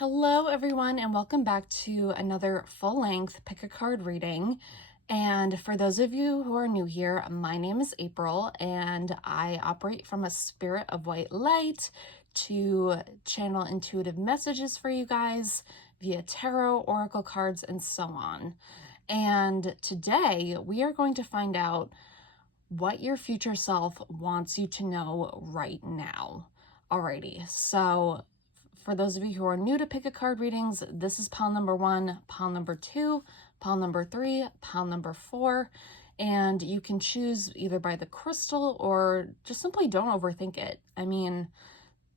Hello, everyone, and welcome back to another full-length pick a card reading. And for those of you who are new here, my name is April, and I operate from a spirit of white light to channel intuitive messages for you guys via tarot, oracle cards, and so on. And today we are going to find out what your future self wants you to know right now. Alrighty, so for those of you who are new to pick a card readings, this is pile number 1, pile number 2, pile number 3, pile number 4, and you can choose either by the crystal or just simply don't overthink it. I mean,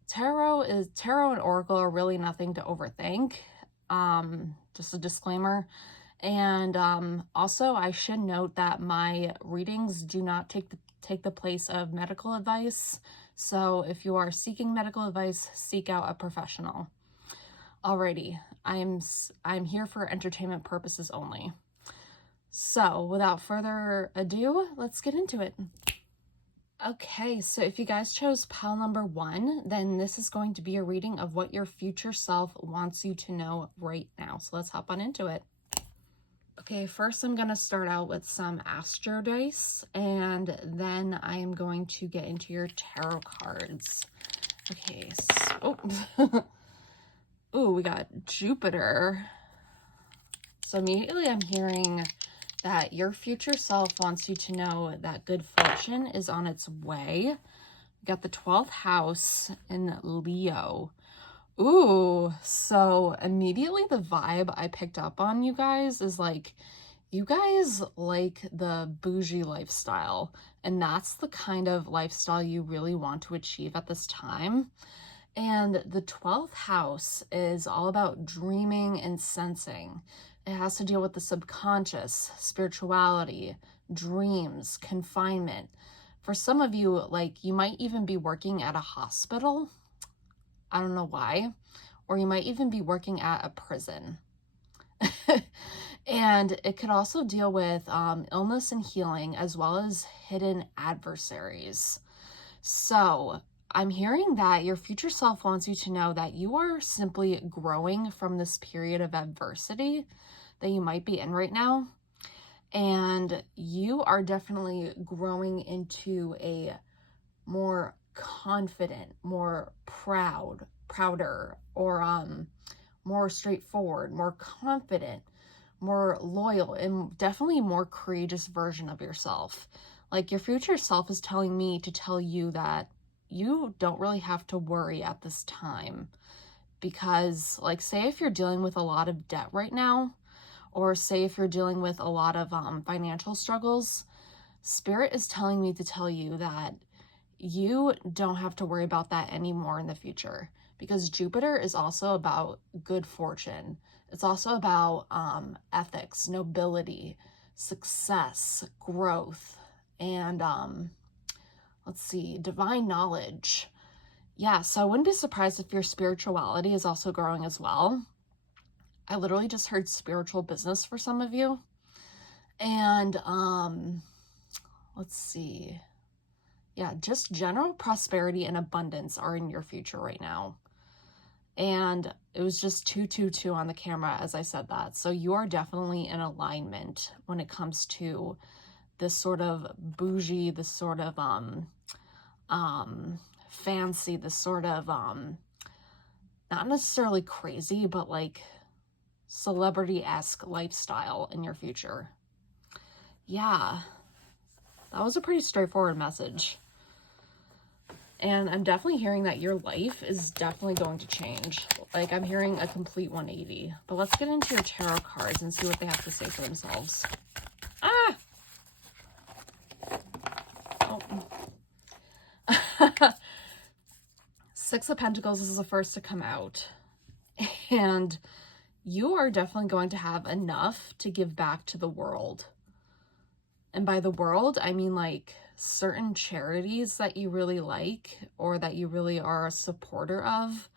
tarot and oracle are really nothing to overthink. Just a disclaimer. And also, I should note that my readings do not take the place of medical advice. So if you are seeking medical advice, seek out a professional. Alrighty, I'm here for entertainment purposes only. So without further ado, let's get into it. Okay, so if you guys chose pile number 1, then this is going to be a reading of what your future self wants you to know right now. So let's hop on into it. Okay, first I'm going to start out with some Astro Dice, and then I am going to get into your tarot cards. Okay, so... Oh, we got Jupiter. So immediately I'm hearing that your future self wants you to know that good fortune is on its way. We got the 12th house in Leo. Ooh, so immediately the vibe I picked up on you guys is like, you guys like the bougie lifestyle, and that's the kind of lifestyle you really want to achieve at this time. And the 12th house is all about dreaming and sensing. It has to deal with the subconscious, spirituality, dreams, confinement. For some of you, like, you might even be working at a hospital. I don't know why. Or you might even be working at a prison. And it could also deal with illness and healing, as well as hidden adversaries. So I'm hearing that your future self wants you to know that you are simply growing from this period of adversity that you might be in right now. And you are definitely growing into a more confident, more prouder, or more straightforward, more confident, more loyal, and definitely more courageous version of yourself. Like, your future self is telling me to tell you that you don't really have to worry at this time. Because, like, say if you're dealing with a lot of debt right now, or say if you're dealing with a lot of financial struggles, Spirit is telling me to tell you that you don't have to worry about that anymore in the future, because Jupiter is also about good fortune. It's also about ethics, nobility, success, growth, and let's see, divine knowledge. Yeah, so I wouldn't be surprised if your spirituality is also growing as well. I literally just heard spiritual business for some of you. And let's see. Yeah, just general prosperity and abundance are in your future right now. And it was just 222 on the camera as I said that. So you are definitely in alignment when it comes to this sort of bougie, this sort of fancy, this sort of not necessarily crazy, but like celebrity-esque lifestyle in your future. Yeah, that was a pretty straightforward message. And I'm definitely hearing that your life is definitely going to change. Like, I'm hearing a complete 180. But let's get into your tarot cards and see what they have to say for themselves. Ah! Oh. Six of Pentacles is the first to come out. And you are definitely going to have enough to give back to the world. And by the world, I mean like certain charities that you really like or that you really are a supporter of.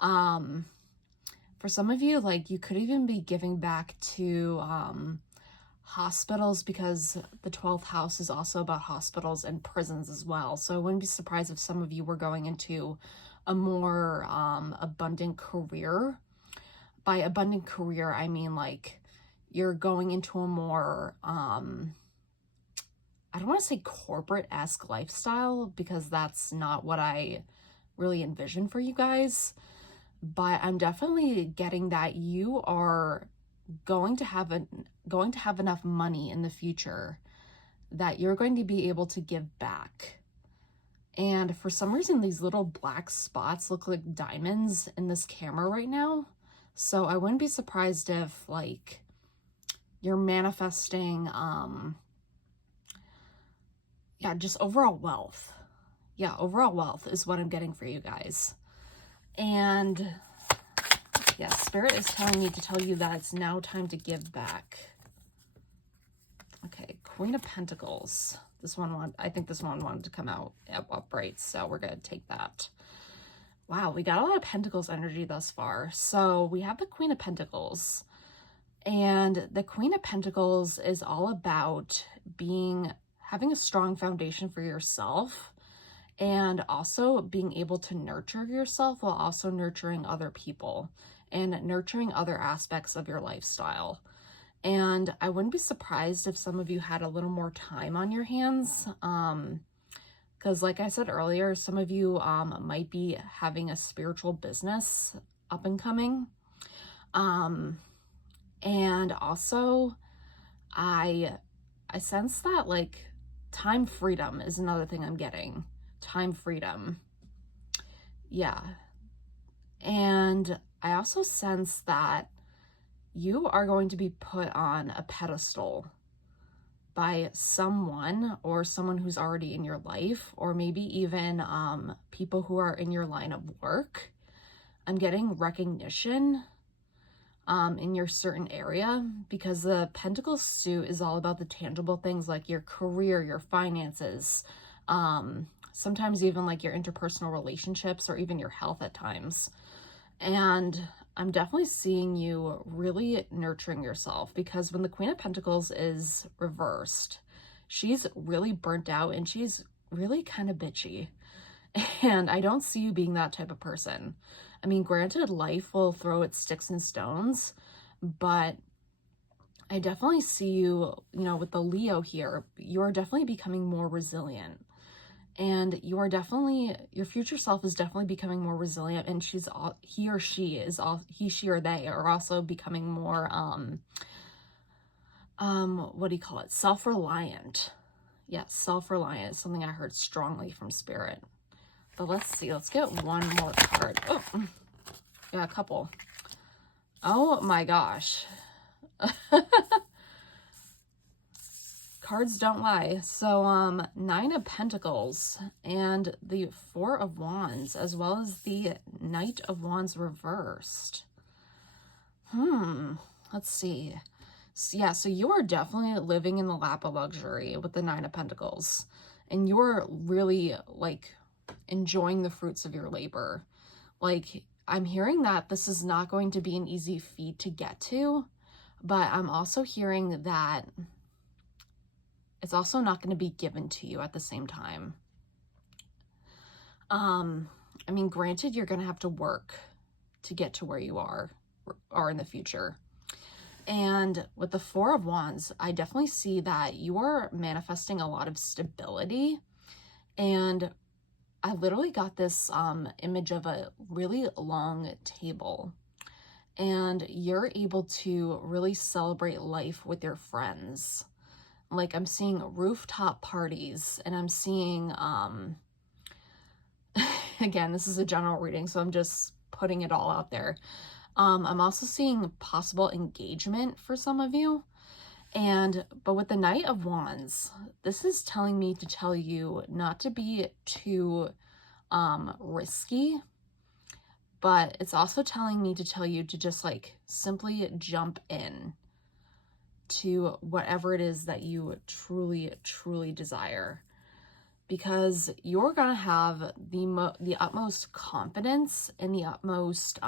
For some of you, like, you could even be giving back to hospitals, because the 12th house is also about hospitals and prisons as well. So I wouldn't be surprised if some of you were going into a more abundant career by abundant career, I mean like you're going into a more, I don't want to say corporate-esque lifestyle, because that's not what I really envision for you guys. But I'm definitely getting that you are going to have enough money in the future that you're going to be able to give back. And for some reason, these little black spots look like diamonds in this camera right now. So I wouldn't be surprised if like you're manifesting, yeah, just overall wealth. Yeah, overall wealth is what I'm getting for you guys. And yeah, Spirit is telling me to tell you that it's now time to give back. Okay, Queen of Pentacles. I think this one wanted to come out upright, so we're going to take that. Wow, we got a lot of Pentacles energy thus far. So we have the Queen of Pentacles. And the Queen of Pentacles is all about having a strong foundation for yourself, and also being able to nurture yourself while also nurturing other people and nurturing other aspects of your lifestyle. And I wouldn't be surprised if some of you had a little more time on your hands, because like I said earlier, some of you might be having a spiritual business up and coming. And also I sense that like time freedom is another thing I'm getting. Time freedom. Yeah. And I also sense that you are going to be put on a pedestal by someone, or someone who's already in your life, or maybe even people who are in your line of work. I'm getting recognition in your certain area, because the Pentacles suit is all about the tangible things like your career, your finances, sometimes even like your interpersonal relationships, or even your health at times. And I'm definitely seeing you really nurturing yourself, because when the Queen of Pentacles is reversed, she's really burnt out and she's really kind of bitchy. And I don't see you being that type of person. I mean, granted, life will throw its sticks and stones, but I definitely see you, with the Leo here, you're definitely becoming more resilient. And your future self is definitely becoming more resilient, and he or she or they are also becoming more, what do you call it? Self-reliant. Yes, self-reliant is something I heard strongly from Spirit. But let's see, let's get one more card. Oh, yeah, a couple. Oh my gosh. Cards don't lie. So, Nine of Pentacles and the Four of Wands, as well as the Knight of Wands reversed. Let's see. Yeah, so you are definitely living in the lap of luxury with the Nine of Pentacles. And you're really, like, enjoying the fruits of your labor. Like, I'm hearing that this is not going to be an easy feat to get to, but I'm also hearing that it's also not going to be given to you at the same time. I mean, granted, you're going to have to work to get to where you are in the future. And with the Four of Wands, I definitely see that you are manifesting a lot of stability. And I literally got this image of a really long table. And you're able to really celebrate life with your friends. Like, I'm seeing rooftop parties, and I'm seeing, again, this is a general reading, so I'm just putting it all out there. I'm also seeing possible engagement for some of you. But with the Knight of Wands, this is telling me to tell you not to be too risky, but it's also telling me to tell you to just like simply jump in to whatever it is that you truly, truly desire, because you're going to have the utmost confidence and the utmost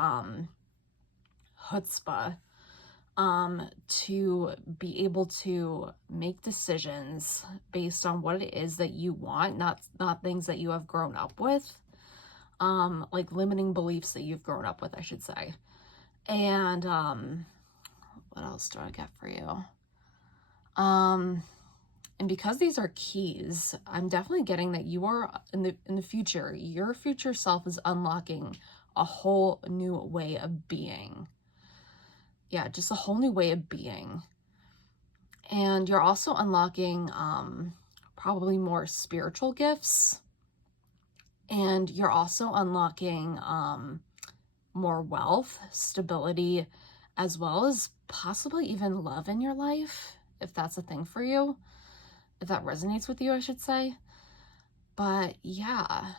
chutzpah to be able to make decisions based on what it is that you want, not things that you have grown up with, like limiting beliefs that you've grown up with, I should say. And what else do I get for you? And because these are keys, I'm definitely getting that you are in the future, your future self is unlocking a whole new way of being. Yeah, just a whole new way of being. And you're also unlocking probably more spiritual gifts. And you're also unlocking more wealth, stability, as well as possibly even love in your life, if that's a thing for you. If that resonates with you, I should say. But yeah,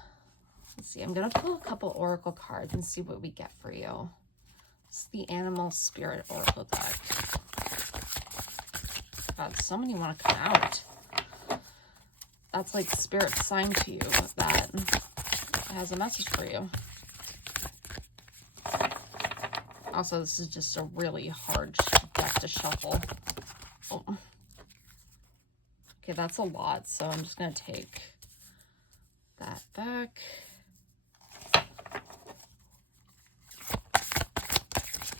let's see. I'm going to pull a couple oracle cards and see what we get for you. It's the Animal Spirit Oracle deck. God, so many want to come out. That's like Spirit sign to you that has a message for you. Also, this is just a really hard deck to shuffle. Oh. Okay, that's a lot, so I'm just going to take that back.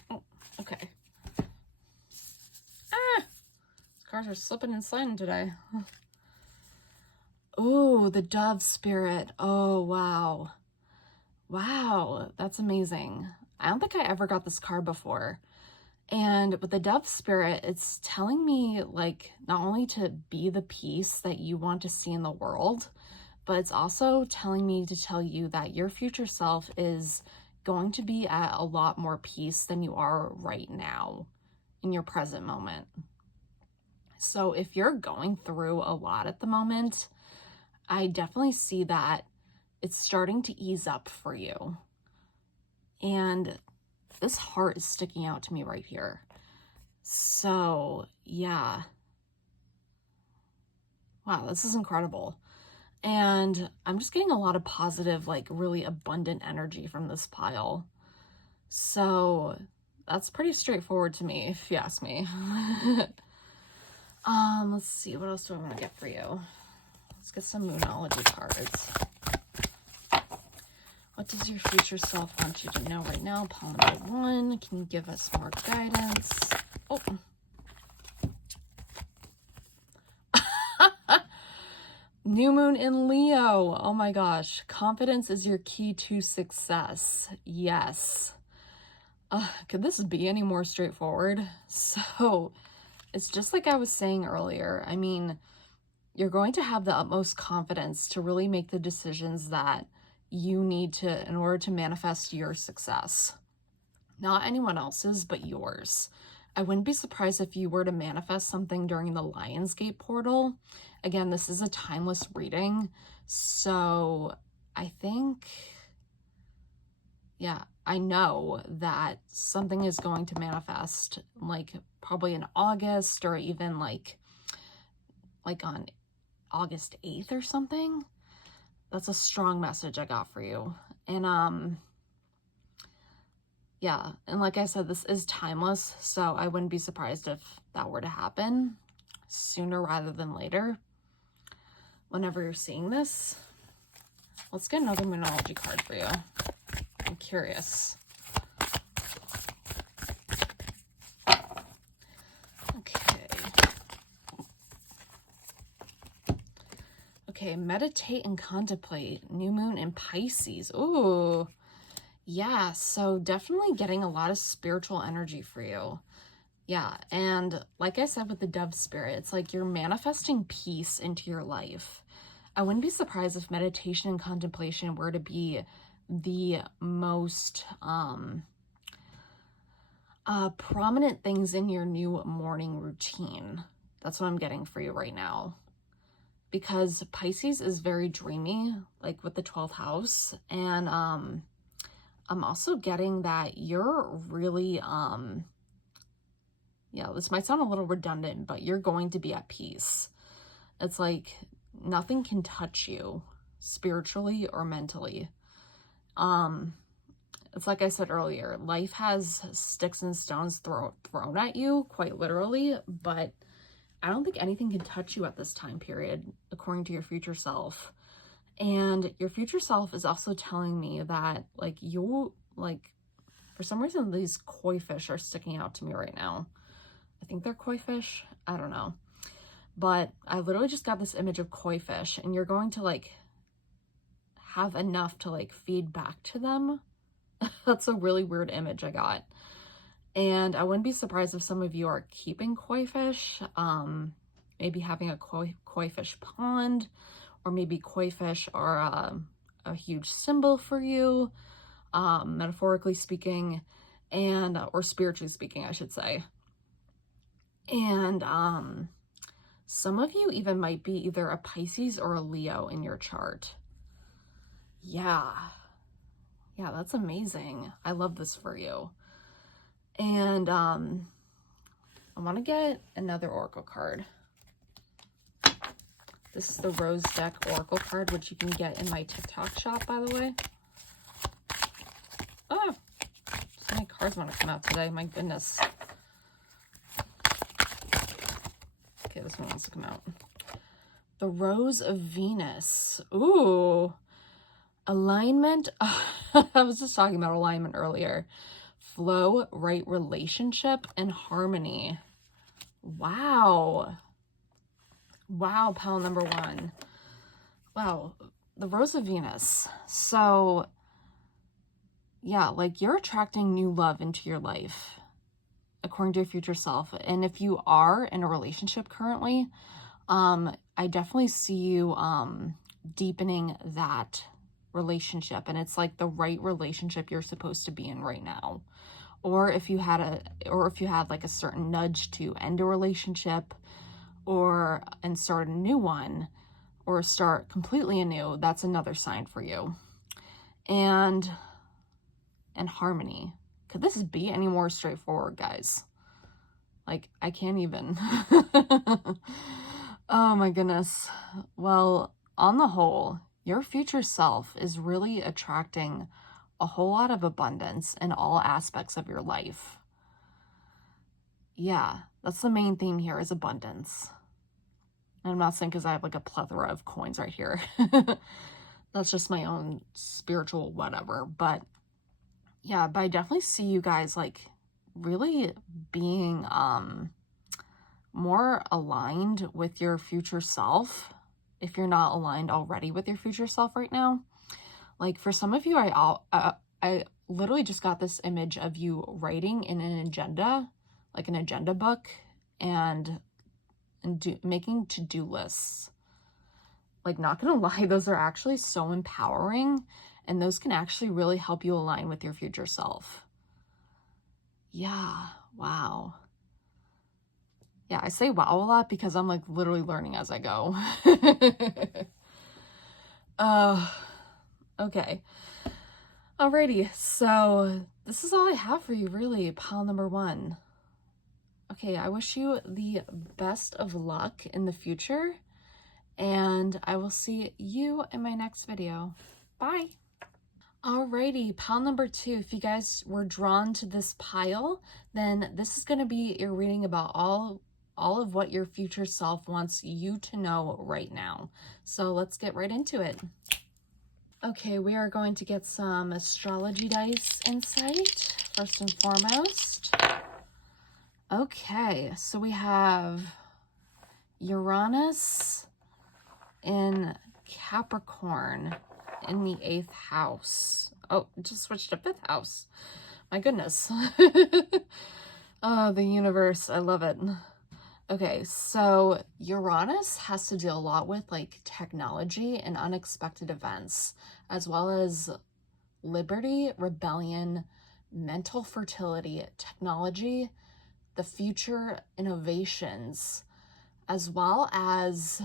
Oh, okay. Ah! These cards are slipping and sliding today. Oh, the Dove Spirit. Oh, wow. Wow, that's amazing. I don't think I ever got this card before. And with the Dove Spirit, it's telling me, like, not only to be the peace that you want to see in the world, but it's also telling me to tell you that your future self is going to be at a lot more peace than you are right now in your present moment. So if you're going through a lot at the moment, I definitely see that it's starting to ease up for you. And this heart is sticking out to me right here. So, yeah. Wow, this is incredible. And I'm just getting a lot of positive, like really abundant energy from this pile. So that's pretty straightforward to me, if you ask me. Let's see, what else do I want to get for you? Let's get some Moonology cards. What does your future self want you to know right now? Pile number 1. Can you give us more guidance? Oh. New moon in Leo. Oh my gosh. Confidence is your key to success. Yes. Could this be any more straightforward? So it's just like I was saying earlier. I mean, you're going to have the utmost confidence to really make the decisions that you need to in order to manifest your success. Not anyone else's, but yours. I wouldn't be surprised if you were to manifest something during the Lionsgate portal. Again, this is a timeless reading. So I think, yeah, I know that something is going to manifest like probably in August or even like on August 8th or something. That's a strong message I got for you. And yeah, and like I said, this is timeless, so I wouldn't be surprised if that were to happen sooner rather than later. Whenever you're seeing this, let's get another Moonology card for you. I'm curious. Okay, meditate and contemplate. New moon in Pisces. Ooh, yeah, so definitely getting a lot of spiritual energy for you. Yeah, and like I said with the Dove Spirit, it's like you're manifesting peace into your life. I wouldn't be surprised if meditation and contemplation were to be the most prominent things in your new morning routine. That's what I'm getting for you right now. Because Pisces is very dreamy, like with the 12th house. And I'm also getting that you're really, yeah, this might sound a little redundant, but you're going to be at peace. It's like nothing can touch you spiritually or mentally. It's like I said earlier, life has sticks and stones thrown at you, quite literally, but I don't think anything can touch you at this time period, according to your future self. And your future self is also telling me that, like, For some reason, these koi fish are sticking out to me right now. I think they're koi fish. I don't know. But I literally just got this image of koi fish, and you're going to like have enough to like feed back to them. That's a really weird image I got. And I wouldn't be surprised if some of you are keeping koi fish, maybe having a koi fish pond, or maybe koi fish are a huge symbol for you, metaphorically speaking, and or spiritually speaking, I should say. And some of you even might be either a Pisces or a Leo in your chart. Yeah, that's amazing. I love this for you. And I want to get another oracle card. This is the Rose Deck Oracle card, which you can get in my TikTok shop, by the way. Oh, so many cards want to come out today. My goodness. Okay, this one wants to come out. The Rose of Venus. Ooh. Alignment. I was just talking about alignment earlier. Flow, right relationship, and harmony. Wow. Wow, pile number one. Wow, the Rose of Venus. So, yeah, like you're attracting new love into your life, according to your future self. And if you are in a relationship currently, I definitely see you deepening that relationship, and it's like the right relationship you're supposed to be in right now. Or if you had like a certain nudge to end a relationship and start a new one, or start completely anew, that's another sign for you. And harmony. Could this be any more straightforward, guys? Like, I can't even. Oh my goodness. Well, on the whole, your future self is really attracting a whole lot of abundance in all aspects of your life. Yeah, that's the main theme here, is abundance. And I'm not saying because I have like a plethora of coins right here. That's just my own spiritual whatever. But yeah, but I definitely see you guys like really being more aligned with your future self, if you're not aligned already with your future self right now. Like for some of you, I literally just got this image of you writing in an agenda, like an agenda book, and making to-do lists. Like, not gonna lie, those are actually so empowering, and those can actually really help you align with your future self. Yeah, wow. Yeah, I say wow a lot because I'm like literally learning as I go. Okay. Alrighty, so this is all I have for you, really, pile number one. Okay, I wish you the best of luck in the future, and I will see you in my next video. Bye. Alrighty, pile number two. If you guys were drawn to this pile, then this is going to be your reading about all of what your future self wants you to know right now. So let's get right into it. Okay, we are going to get some astrology dice insight, first and foremost. Okay, so we have Uranus in Capricorn in the 8th house. Oh, it just switched to 5th house. My goodness. Oh, the universe. I love it. Okay, so Uranus has to deal a lot with like technology and unexpected events, as well as liberty, rebellion, mental fertility, technology, the future innovations, as well as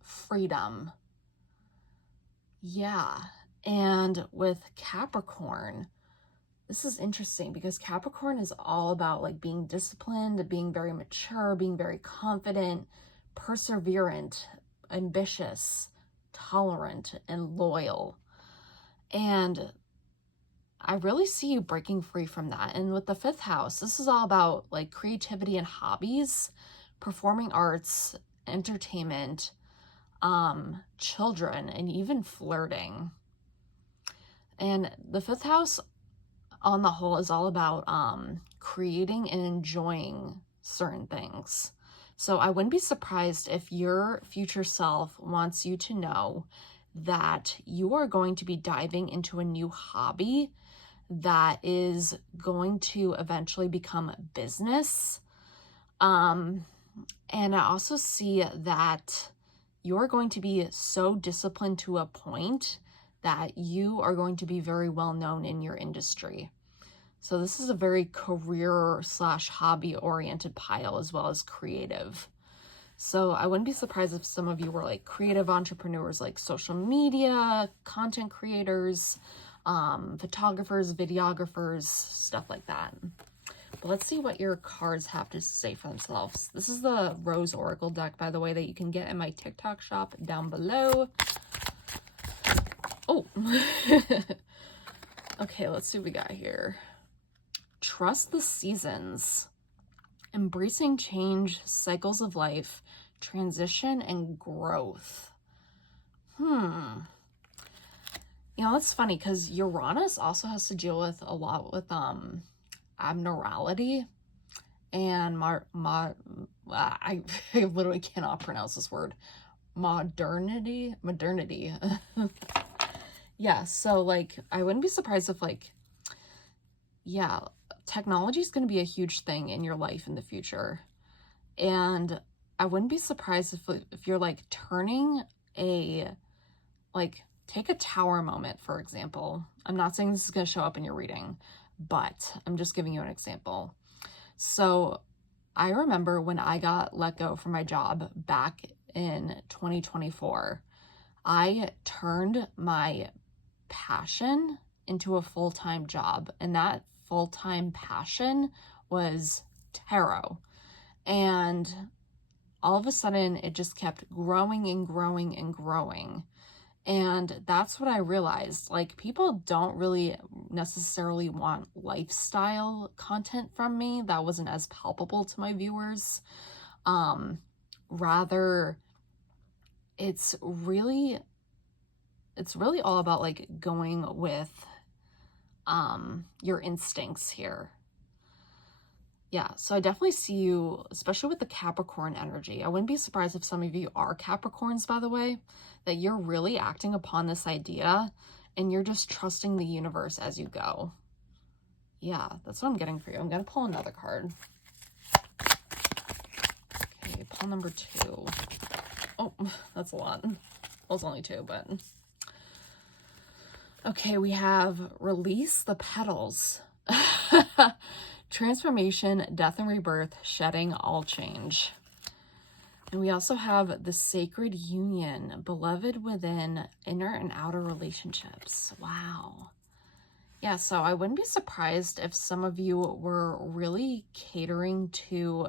freedom. Yeah, and with Capricorn, this is interesting because Capricorn is all about like being disciplined, being very mature, being very confident, perseverant, ambitious, tolerant, and loyal. And I really see you breaking free from that. And with the 5th house, this is all about like creativity and hobbies, performing arts, entertainment, children, and even flirting. And the 5th house on the whole is all about creating and enjoying certain things. So I wouldn't be surprised if your future self wants you to know that you are going to be diving into a new hobby that is going to eventually become a business. And I also see that you're going to be so disciplined to a point that you are going to be very well known in your industry. So this is a very career slash hobby oriented pile as well as creative. So I wouldn't be surprised if some of you were like creative entrepreneurs, like social media, content creators, photographers, videographers, stuff like that. But let's see what your cards have to say for themselves. This is the Rose Oracle deck, by the way, that you can get in my TikTok shop down below. Oh, okay, let's see what we got here. Trust the seasons. Embracing change, cycles of life, transition, and growth. You know, it's funny because Uranus also has to deal with a lot with abnormality and I literally cannot pronounce this word. Modernity. Yeah, so like I wouldn't be surprised if like, yeah, technology is going to be a huge thing in your life in the future. And I wouldn't be surprised if you're like turning take a tower moment, for example. I'm not saying this is going to show up in your reading, but I'm just giving you an example. So I remember when I got let go from my job back in 2024, I turned my passion into a full-time job, and that full-time passion was tarot. And all of a sudden it just kept growing and growing and growing. And that's what I realized. Like, people don't really necessarily want lifestyle content from me. That wasn't as palpable to my viewers. Rather, it's really all about like going with your instincts here. Yeah, so I definitely see you, especially with the Capricorn energy. I wouldn't be surprised if some of you are Capricorns, by the way, that you're really acting upon this idea and you're just trusting the universe as you go. Yeah, that's what I'm getting for you. I'm going to pull another card. Okay, pull number 2. Oh, that's a lot. Well, it's only 2, but... Okay, we have Release the Petals. Transformation, death and rebirth, shedding all change. And we also have the Sacred Union, beloved within, inner and outer relationships. Wow. Yeah, so I wouldn't be surprised if some of you were really catering to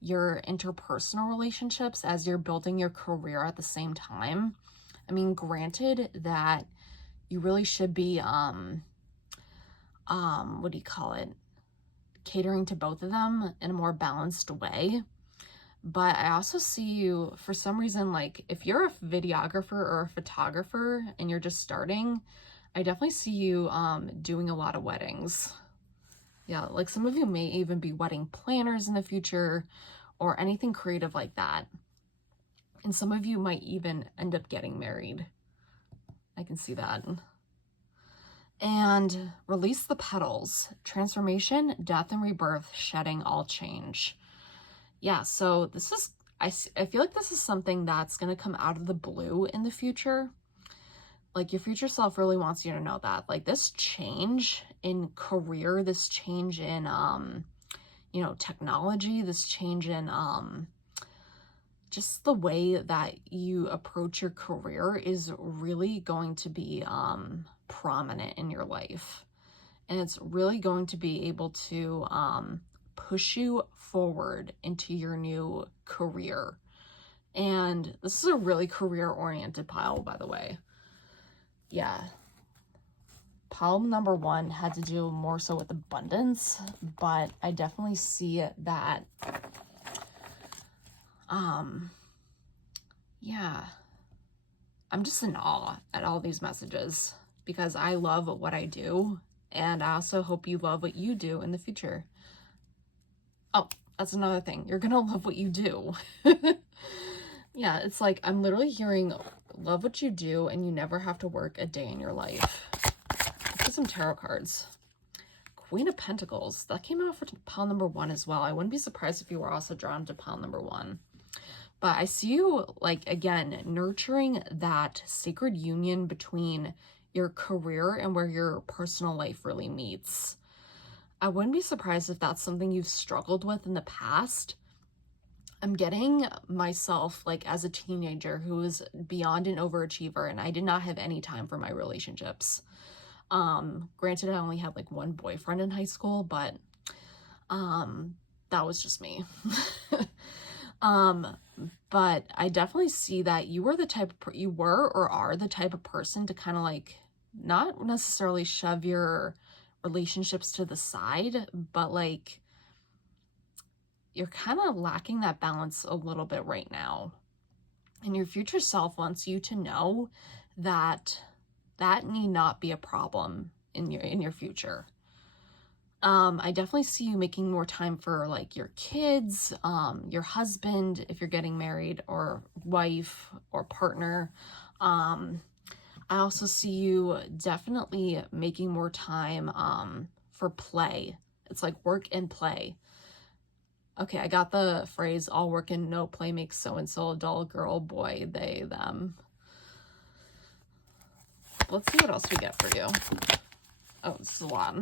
your interpersonal relationships as you're building your career at the same time. I mean, granted that you really should be, what do you call it? Catering to both of them in a more balanced way. But I also see you, for some reason, like if you're a videographer or a photographer and you're just starting, I definitely see you doing a lot of weddings. Yeah, like some of you may even be wedding planners in the future or anything creative like that. And some of you might even end up getting married. I can see that. And Release the Petals, transformation, death and rebirth, shedding all change. Yeah, so this is, I feel like this is something that's going to come out of the blue in the future. Like your future self really wants you to know that. Like this change in career, this change in, you know, technology, this change in just the way that you approach your career is really going to be prominent in your life. And it's really going to be able to push you forward into your new career. And this is a really career-oriented pile, by the way. Yeah. Pile number 1 had to do more so with abundance, but I definitely see that, yeah, I'm just in awe at all these messages because I love what I do And I also hope you love what you do in the future. Oh, that's another thing. You're gonna love what you do. Yeah, it's like I'm literally hearing love what you do and you never have to work a day in your life. Let's get some tarot cards. Queen of Pentacles. That came out for pile number 1 as well. I wouldn't be surprised if you were also drawn to pile number 1. But I see you, like, again, nurturing that sacred union between your career and where your personal life really meets. I wouldn't be surprised if that's something you've struggled with in the past. I'm getting myself, like, as a teenager who was beyond an overachiever, and I did not have any time for my relationships. Granted, I only had like one boyfriend in high school, but that was just me. But I definitely see that you were the type of you were or are the type of person to kind of like not necessarily shove your relationships to the side, but like you're kind of lacking that balance a little bit right now. And your future self wants you to know that that need not be a problem in your future. I definitely see you making more time for like your kids, your husband, if you're getting married, or wife or partner. I also see you definitely making more time for play. It's like work and play. Okay, I got the phrase all work and no play makes so-and-so a dull girl, boy, they, them. Let's see what else we get for you. Oh, this is a lot.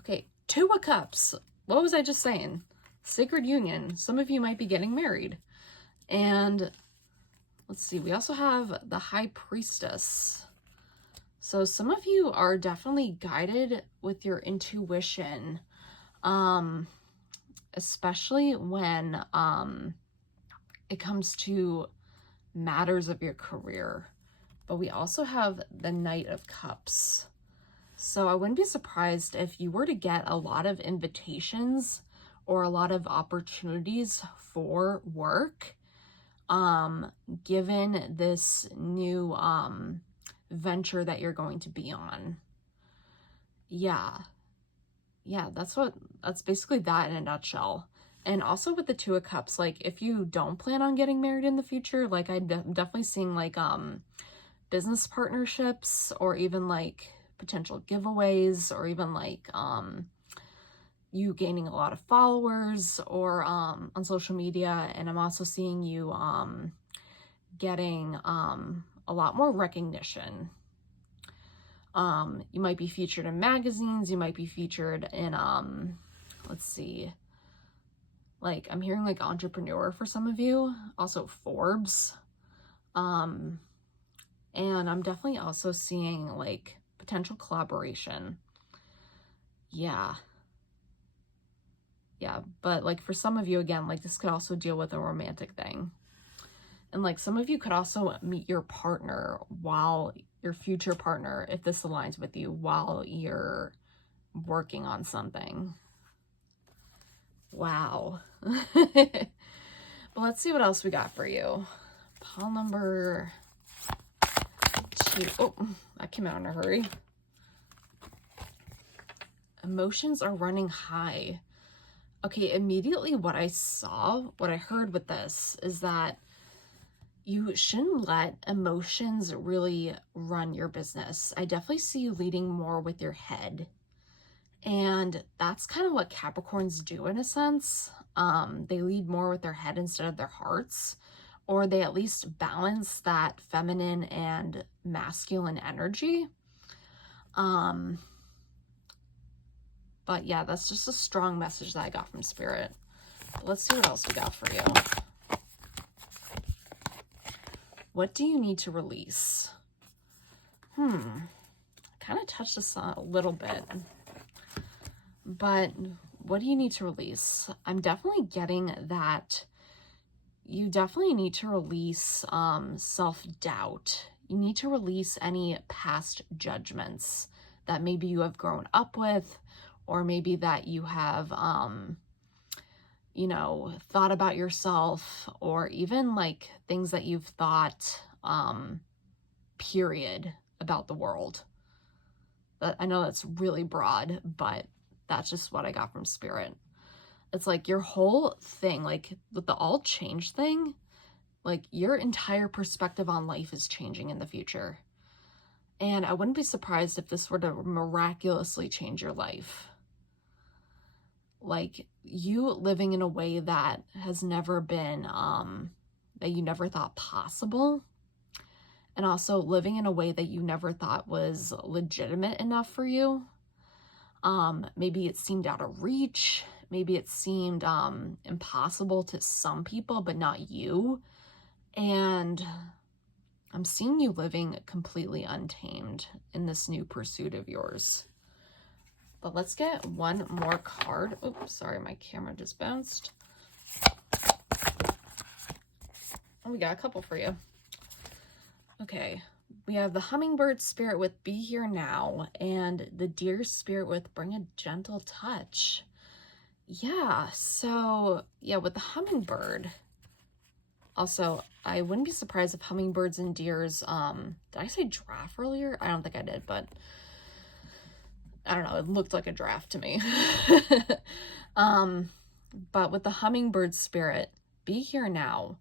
Okay, 2 of Cups. What was I just saying? Sacred union. Some of you might be getting married. And let's see, we also have the High Priestess. So some of you are definitely guided with your intuition, especially when it comes to matters of your career. But we also have the Knight of Cups. So I wouldn't be surprised if you were to get a lot of invitations or a lot of opportunities for work, given this new venture that you're going to be on. Yeah, that's basically that in a nutshell. And also with the 2 of Cups, like if you don't plan on getting married in the future, like I'm definitely seeing like business partnerships or even like potential giveaways or even like you gaining a lot of followers or on social media. And I'm also seeing you getting a lot more recognition. You might be featured in magazines, you might be featured in let's see, like I'm hearing like Entrepreneur for some of you, also Forbes, and I'm definitely also seeing like potential collaboration. Yeah, but like for some of you, again, like this could also deal with a romantic thing. And like some of you could also meet your partner while your future partner, if this aligns with you, while you're working on something. Wow. But let's see what else we got for you. Pile number 2. Oh, that came out in a hurry. Emotions are running high. Okay, immediately what I heard with this is that you shouldn't let emotions really run your business. I definitely see you leading more with your head. And that's kind of what Capricorns do in a sense. They lead more with their head instead of their hearts, or they at least balance that feminine and masculine energy. But yeah, that's just a strong message that I got from Spirit. Let's see what else we got for you. What do you need to release? Kind of touched this on a little bit. But what do you need to release? I'm definitely getting that you definitely need to release self-doubt. You need to release any past judgments that maybe you have grown up with, or maybe that you have, you know, thought about yourself, or even like things that you've thought, period, about the world. I know that's really broad, but that's just what I got from Spirit. It's like your whole thing, like with the all change thing, like your entire perspective on life is changing in the future. And I wouldn't be surprised if this were to miraculously change your life. Like you living in a way that has never been, that you never thought possible. And also living in a way that you never thought was legitimate enough for you. Maybe it seemed out of reach. Maybe it seemed impossible to some people, but not you. And I'm seeing you living completely untamed in this new pursuit of yours. But let's get one more card. Oops, sorry, my camera just bounced. Oh, we got a couple for you. Okay, we have the hummingbird spirit with Be Here Now and the deer spirit with Bring a Gentle Touch. Yeah, so yeah, with the hummingbird. Also, I wouldn't be surprised if hummingbirds and deers, did I say giraffe earlier? I don't think I did, but I don't know, it looked like a giraffe to me. But with the hummingbird spirit, Be Here Now.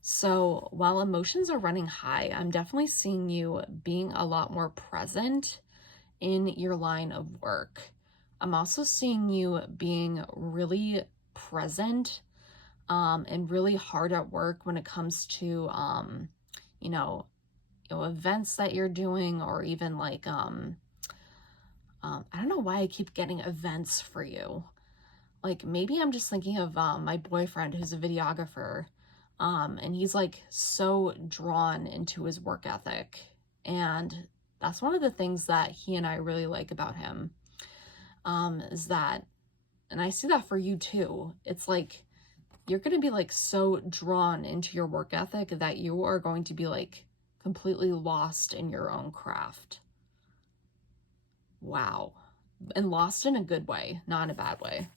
So while emotions are running high, I'm definitely seeing you being a lot more present in your line of work. I'm also seeing you being really present and really hard at work when it comes to, events that you're doing, or even like, I don't know why I keep getting events for you. Like maybe I'm just thinking of my boyfriend who's a videographer. And he's like so drawn into his work ethic. And that's one of the things that he and I really like about him, is that, and I see that for you too. It's like, you're going to be like so drawn into your work ethic that you are going to be like completely lost in your own craft. Wow. And lost in a good way, not in a bad way.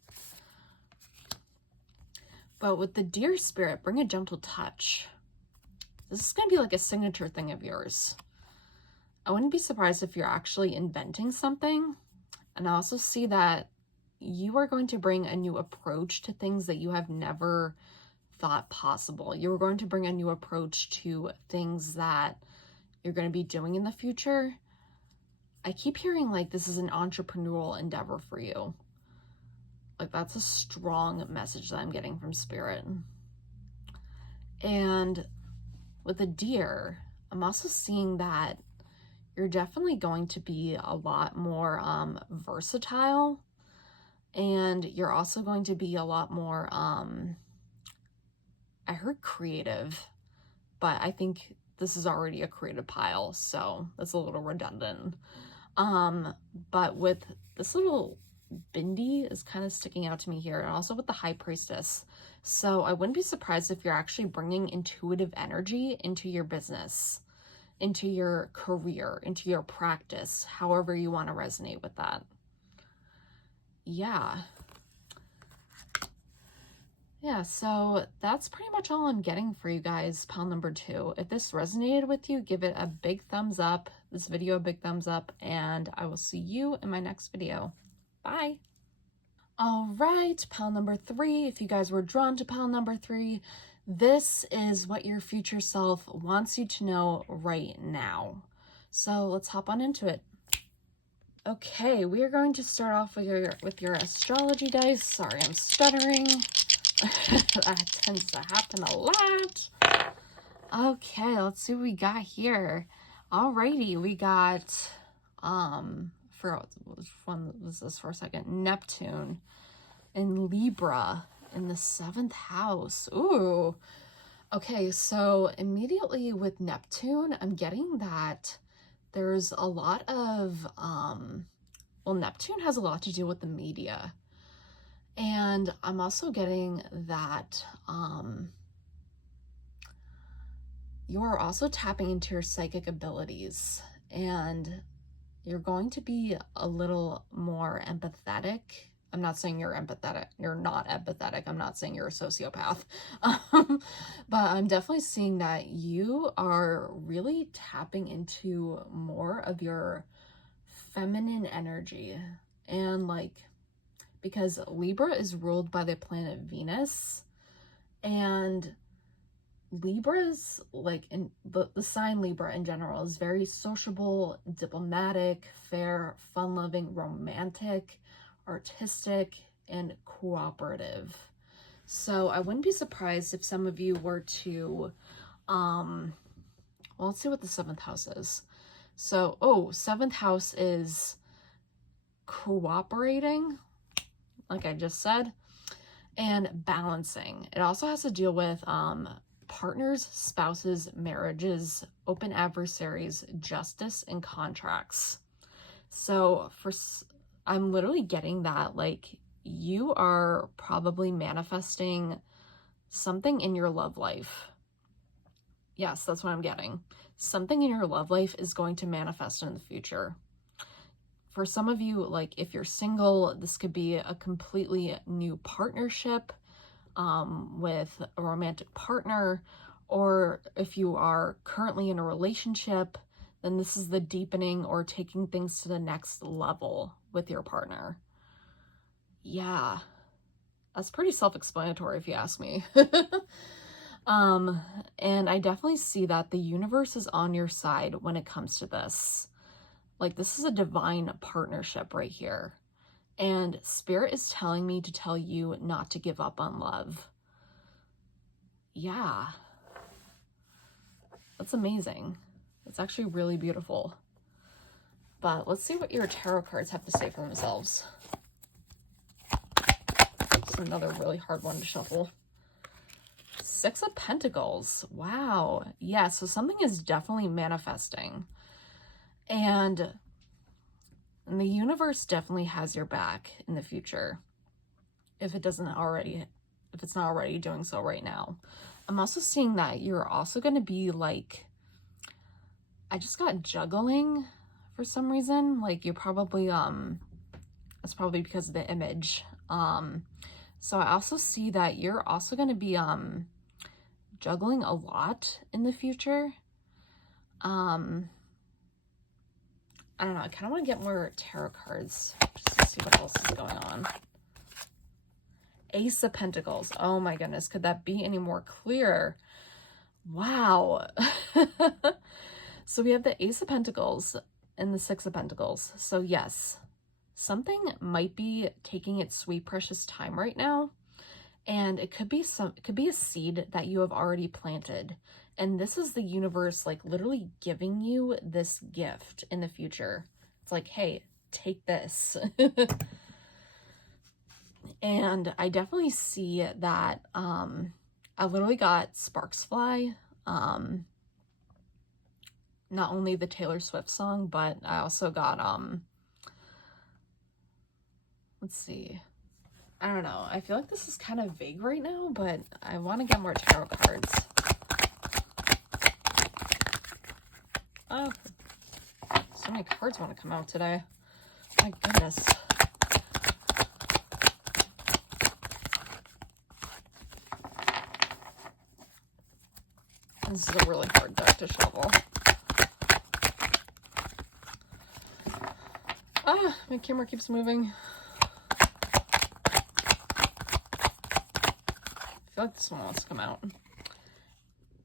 But with the deer spirit, Bring a Gentle Touch. This is going to be like a signature thing of yours. I wouldn't be surprised if you're actually inventing something. And I also see that you are going to bring a new approach to things that you have never thought possible. You're going to bring a new approach to things that you're going to be doing in the future. I keep hearing like this is an entrepreneurial endeavor for you. Like that's a strong message that I'm getting from Spirit. And with the deer, I'm also seeing that you're definitely going to be a lot more versatile, and you're also going to be a lot more, I heard creative, but I think this is already a creative pile, so that's a little redundant. But with this little bindi is kind of sticking out to me here, and also with the High Priestess. So I wouldn't be surprised if you're actually bringing intuitive energy into your business, into your career, into your practice, however you want to resonate with that. Yeah, so that's pretty much all I'm getting for you guys, pile number 2. If this resonated with you, give it a big thumbs up, this video a big thumbs up, and I will see you in my next video. Bye. All right, pile number 3. If you guys were drawn to pile number 3, this is what your future self wants you to know right now. So let's hop on into it. Okay, we are going to start off with your astrology dice. Sorry, I'm stuttering. That tends to happen a lot. Okay, let's see what we got here. Alrighty, we got for which one was this for a second? Neptune in Libra in the 7th house. Ooh. Okay, so immediately with Neptune, I'm getting that there's a lot of well, Neptune has a lot to do with the media. And I'm also getting that you're also tapping into your psychic abilities, and you're going to be a little more empathetic. I'm not saying you're empathetic. You're not empathetic. I'm not saying you're a sociopath. But I'm definitely seeing that you are really tapping into more of your feminine energy. And like, because Libra is ruled by the planet Venus, and Libra's like, in the sign Libra in general is very sociable, diplomatic, fair, fun-loving, romantic, artistic, and cooperative. So I wouldn't be surprised if some of you were to, well, let's see what the 7th house is. So, oh, 7th house is cooperating, like I just said, and balancing. It also has to deal with partners, spouses, marriages, open adversaries, justice, and contracts. So I'm literally getting that, like, you are probably manifesting something in your love life. Yes, that's what I'm getting. Something in your love life is going to manifest in the future. For some of you, like if you're single, this could be a completely new partnership with a romantic partner, or if you are currently in a relationship, then this is the deepening or taking things to the next level with your partner. Yeah, that's pretty self-explanatory if you ask me. And I definitely see that the universe is on your side when it comes to this. Like, this is a divine partnership right here. And Spirit is telling me to tell you not to give up on love. Yeah. That's amazing. It's actually really beautiful. But let's see what your tarot cards have to say for themselves. It's another really hard one to shuffle. 6 of Pentacles. Wow. Yeah, so something is definitely manifesting. And the universe definitely has your back in the future. If it's not already doing so right now. I'm also seeing that you're also going to be like, I just got juggling for some reason. Like you're probably, that's probably because of the image. So I also see that you're also going to be, juggling a lot in the future. I don't know. I kind of want to get more tarot cards just to see what else is going on. Ace of Pentacles. Oh my goodness. Could that be any more clear? Wow. So we have the Ace of Pentacles and the 6 of Pentacles. So yes, something might be taking its sweet precious time right now. And it could be a seed that you have already planted. And this is the universe like literally giving you this gift in the future. It's like, hey, take this. And I definitely see that I literally got Sparks Fly. Not only the Taylor Swift song, but I also got let's see. I don't know. I feel like this is kind of vague right now, but I want to get more tarot cards. Oh, so many cards want to come out today. My goodness. This is a really hard deck to shuffle. Ah, my camera keeps moving. I feel like this one wants to come out.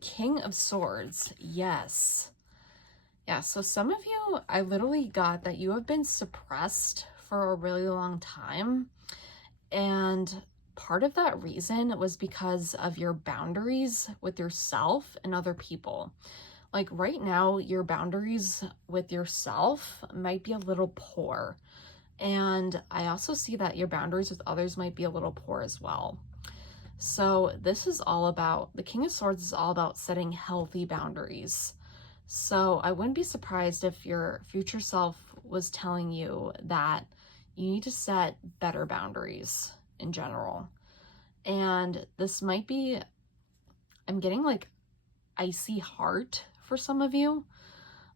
King of Swords. Yes. Yeah, so some of you, I literally got that you have been suppressed for a really long time. And part of that reason was because of your boundaries with yourself and other people. Like right now, your boundaries with yourself might be a little poor. And I also see that your boundaries with others might be a little poor as well. So this is all about, the King of Swords is all about setting healthy boundaries. So I wouldn't be surprised if your future self was telling you that you need to set better boundaries in general. And this might be, I'm getting like icy heart for some of you.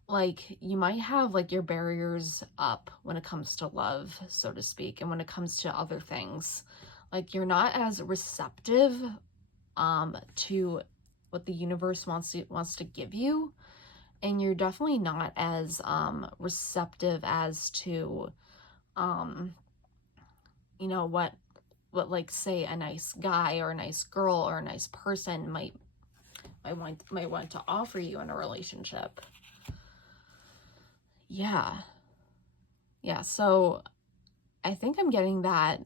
Like you might have like your barriers up when it comes to love, so to speak, and when it comes to other things. Like you're not as receptive to what the universe wants to give you. and you're definitely not as receptive as to you know, what like say a nice guy or a nice girl or a nice person might want to offer you in a relationship. Yeah. So I think I'm getting that.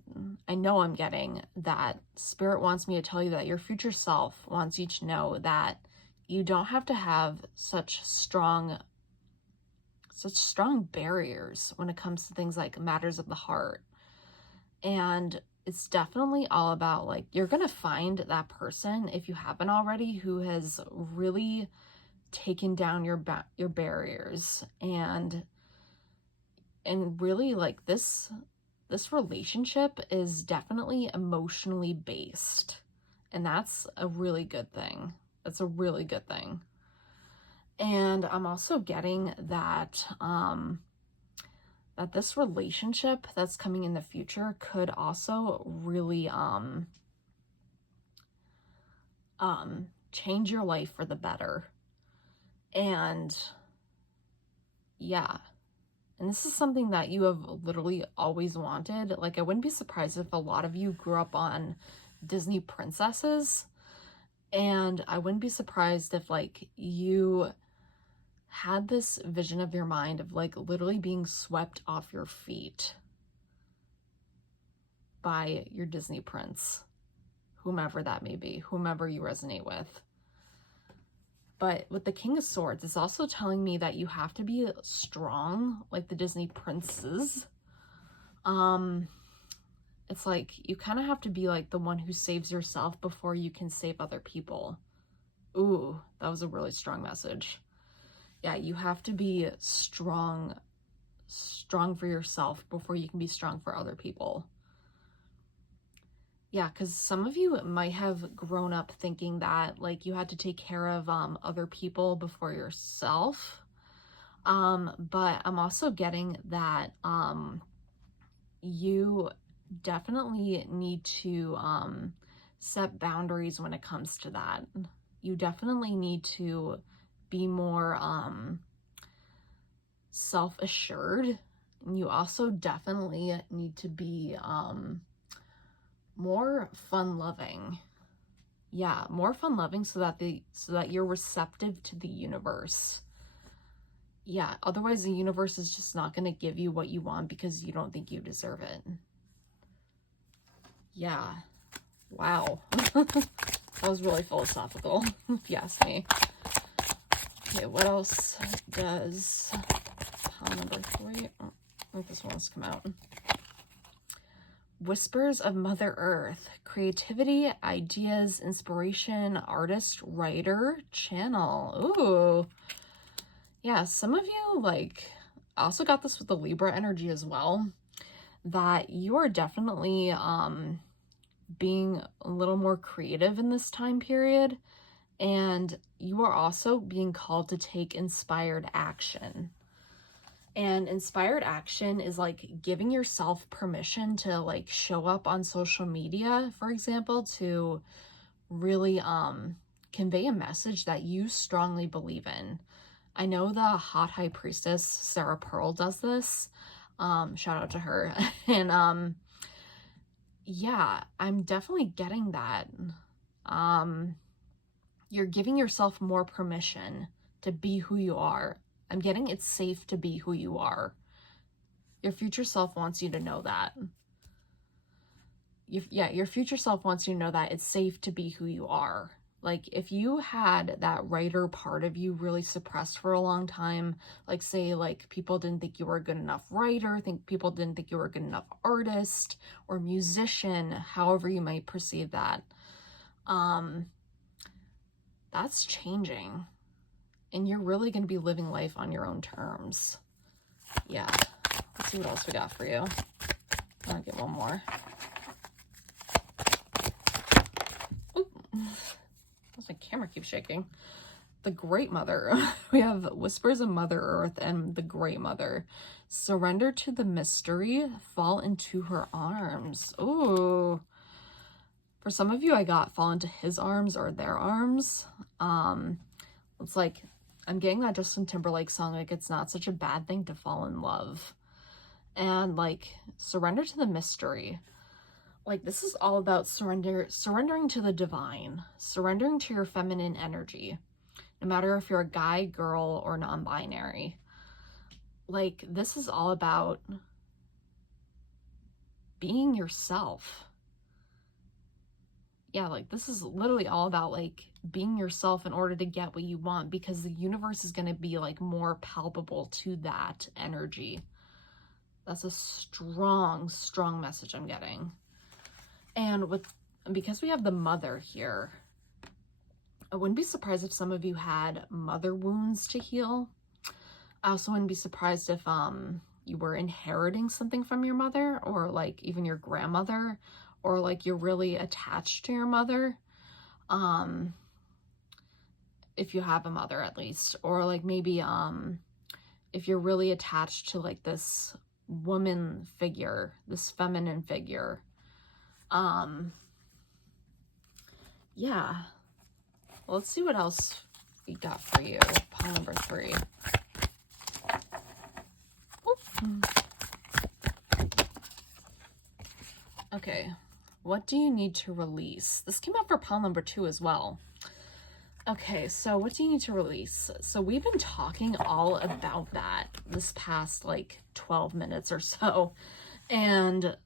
I know I'm getting that Spirit wants me to tell you that your future self wants you to know that you don't have to have such strong barriers when it comes to things like matters of the heart. And it's definitely all about, like, you're gonna find that person, if you haven't already, who has really taken down your barriers, and really, like, this relationship is definitely emotionally based, and that's a really good thing. That's a really good thing. And I'm also getting that that this relationship that's coming in the future could also really change your life for the better. And yeah, and this is something that you have literally always wanted. Like, I wouldn't be surprised if a lot of you grew up on Disney princesses, and I wouldn't be surprised if, like, you had this vision of your mind of, like, literally being swept off your feet by your Disney prince, whomever that may be, whomever you resonate with. But with the King of Swords, it's also telling me that you have to be strong, like the Disney princes. It's like you kind of have to be like the one who saves yourself before you can save other people. Ooh, that was a really strong message. Yeah, you have to be strong for yourself before you can be strong for other people. Yeah, because some of you might have grown up thinking that, like, you had to take care of other people before yourself. But I'm also getting that you definitely need to set boundaries when it comes to that. You definitely need to be more self-assured. And you also definitely need to be more fun-loving. Yeah, more fun-loving so that you're receptive to the universe. Yeah, otherwise the universe is just not going to give you what you want because you don't think you deserve it. Yeah. Wow. That was really philosophical, if you ask me. Okay, what else does pile number 3? Oh, I think this one wants to come out. Whispers of Mother Earth. Creativity, ideas, inspiration, artist, writer, channel. Ooh. Yeah, some of you, like, also got this with the Libra energy as well, that you are definitely being a little more creative in this time period, and you are also being called to take inspired action. And inspired action is like giving yourself permission to, like, show up on social media, for example, to really convey a message that you strongly believe in. I know the Hot High Priestess Sarah Pearl does this. Shout out to her. And yeah, I'm definitely getting that. You're giving yourself more permission to be who you are. I'm getting it's safe to be who you are. Your future self wants you to know that. Your future self wants you to know that it's safe to be who you are. Like, if you had that writer part of you really suppressed for a long time, like, say, like, people didn't think you were a good enough writer, people didn't think you were a good enough artist or musician, however you might perceive that, that's changing. And you're really going to be living life on your own terms. Yeah. Let's see what else we got for you. I'll get one more. Oop. My camera keeps shaking. The Great Mother. We have Whispers of Mother Earth and the Great Mother. Surrender to the mystery. Fall into her arms. Ooh. For some of you, I got fall into his arms or their arms. It's like I'm getting that Justin Timberlake song, like, it's not such a bad thing to fall in love. And, like, surrender to the mystery. Like, this is all about surrendering to the divine, surrendering to your feminine energy, no matter if you're a guy, girl, or non-binary. Like, this is all about being yourself. Yeah, like, this is literally all about, like, being yourself in order to get what you want, because the universe is going to be, like, more palpable to that energy. That's a strong, strong message I'm getting. And because we have the mother here, I wouldn't be surprised if some of you had mother wounds to heal. I also wouldn't be surprised if you were inheriting something from your mother, or like even your grandmother, or like you're really attached to your mother. If you have a mother, at least, or like maybe if you're really attached to like this woman figure, this feminine figure. Yeah. Well, let's see what else we got for you. Pile number 3. Okay. What do you need to release? This came out for pile number 2 as well. Okay, so what do you need to release? So we've been talking all about that this past like 12 minutes or so. And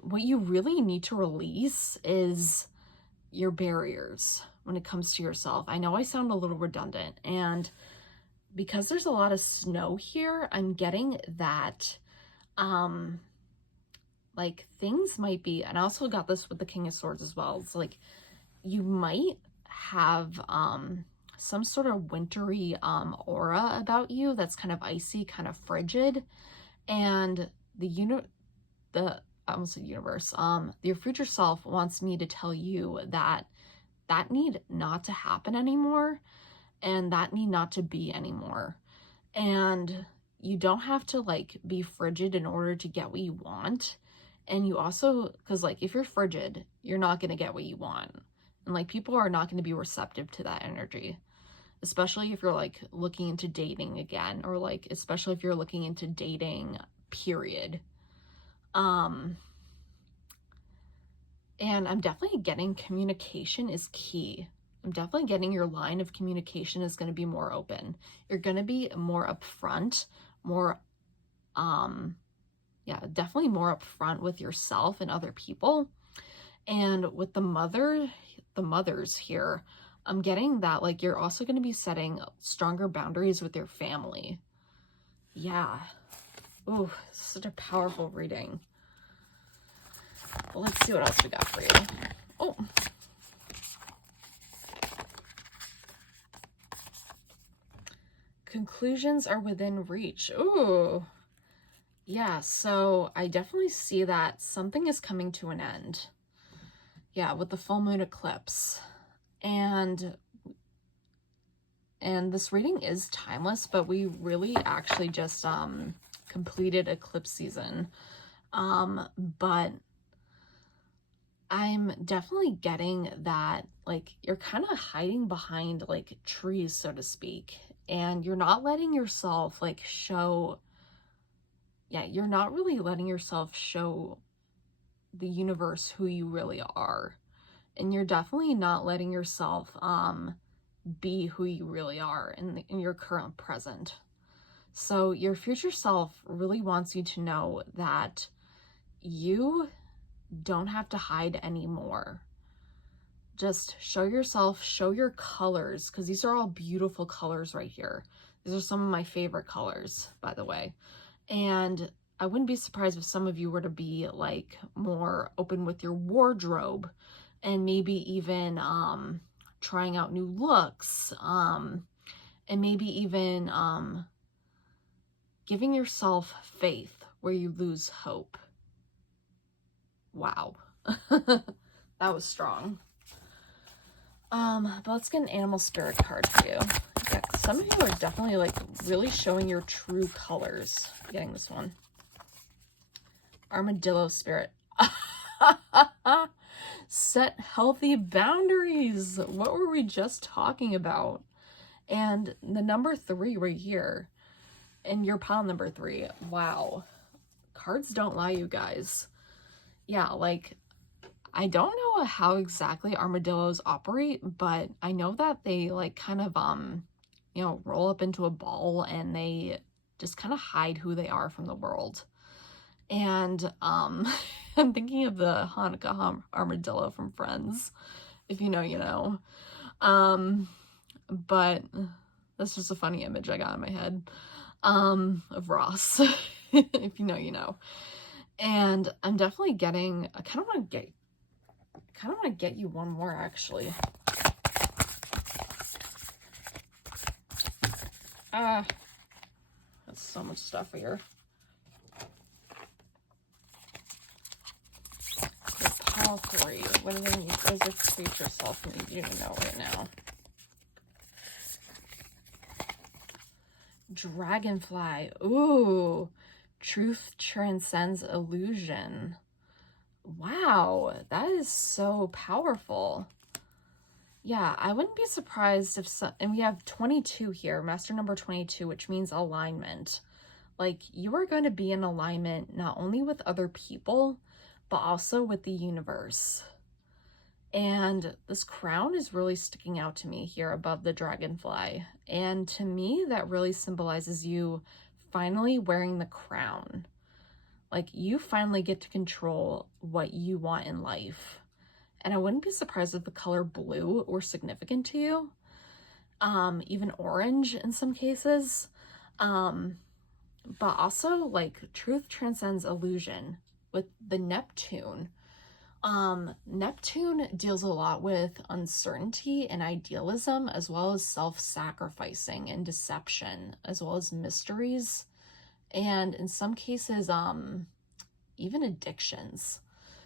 what you really need to release is your barriers when it comes to yourself. I know I sound a little redundant, and because there's a lot of snow here, I'm getting that like things might be, and I also got this with the King of Swords as well. It's like you might have some sort of wintry aura about you that's kind of icy, kind of frigid, and I almost said universe, your future self wants me to tell you that that need not to happen anymore, and that need not to be anymore. And you don't have to like be frigid in order to get what you want. And you also, because like if you're frigid, you're not going to get what you want. And like people are not going to be receptive to that energy, especially if you're like looking into dating again, or like especially if you're looking into dating, period. And I'm definitely getting communication is key. I'm definitely getting your line of communication is going to be more open. You're going to be more upfront, more, yeah, definitely more upfront with yourself and other people. And with the mothers here, I'm getting that like you're also going to be setting stronger boundaries with your family. Yeah. Ooh, such a powerful reading. Well, let's see what else we got for you. Oh. Conclusions are within reach. Ooh. Yeah, so I definitely see that something is coming to an end. Yeah, with the full moon eclipse. And this reading is timeless, but we really actually just completed eclipse season. But I'm definitely getting that like you're kind of hiding behind like trees, so to speak, and you're not letting yourself like show, yeah, you're not really letting yourself show the universe who you really are. And you're definitely not letting yourself be who you really are in your current present. So your future self really wants you to know that you don't have to hide anymore. Just show yourself, show your colors, because these are all beautiful colors right here. These are some of my favorite colors, by the way. And I wouldn't be surprised if some of you were to be like more open with your wardrobe, and maybe even trying out new looks, and maybe even giving yourself faith where you lose hope. Wow. That was strong. But let's get an animal spirit card for you. Yeah, some of you are definitely like really showing your true colors. Getting this one. Armadillo spirit. Set healthy boundaries. What were we just talking about? And the number 3 right here, and your pile number 3, wow. Cards don't lie, you guys. Yeah, like, I don't know how exactly armadillos operate, but I know that they like kind of, you know, roll up into a ball and they just kind of hide who they are from the world. And I'm thinking of the Hanukkah armadillo from Friends. If you know, you know. But that's just a funny image I got in my head of Ross. If you know, you know. And I'm definitely getting, I kind of want to get you one more, actually. That's so much stuff here. Okay, pile 3. What do they need? What does your future self need you to know right now? Dragonfly. Ooh. Truth transcends illusion. Wow, that is so powerful. Yeah, I wouldn't be surprised if and we have 22 here, master number 22, which means alignment. Like, you are going to be in alignment not only with other people, but also with the universe. And this crown is really sticking out to me here above the dragonfly. And to me, that really symbolizes you finally wearing the crown. Like, you finally get to control what you want in life. And I wouldn't be surprised if the color blue were significant to you. Even orange in some cases. But also, like, truth transcends illusion with the Neptune. Neptune deals a lot with uncertainty and idealism, as well as self-sacrificing and deception, as well as mysteries, and in some cases, even addictions.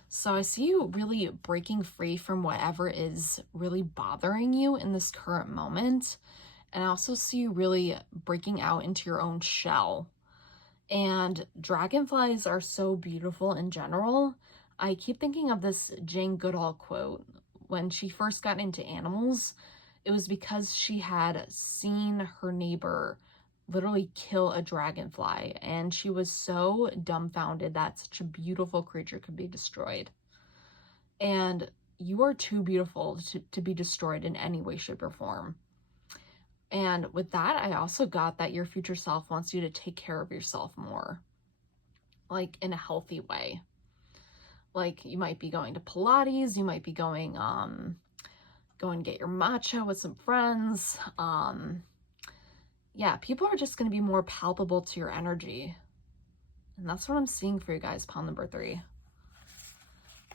So I see you really breaking free from whatever is really bothering you in this current moment. And I also see you really breaking out into your own shell. And dragonflies are so beautiful in general. I keep thinking of this Jane Goodall quote. When she first got into animals, it was because she had seen her neighbor literally kill a dragonfly, and she was so dumbfounded that such a beautiful creature could be destroyed. And you are too beautiful to be destroyed in any way, shape, or form. And with that, I also got that your future self wants you to take care of yourself more, like in a healthy way. Like, you might be going to Pilates, you might be going to get your matcha with some friends. Yeah, people are just going to be more palpable to your energy. And that's what I'm seeing for you guys, pile number 3.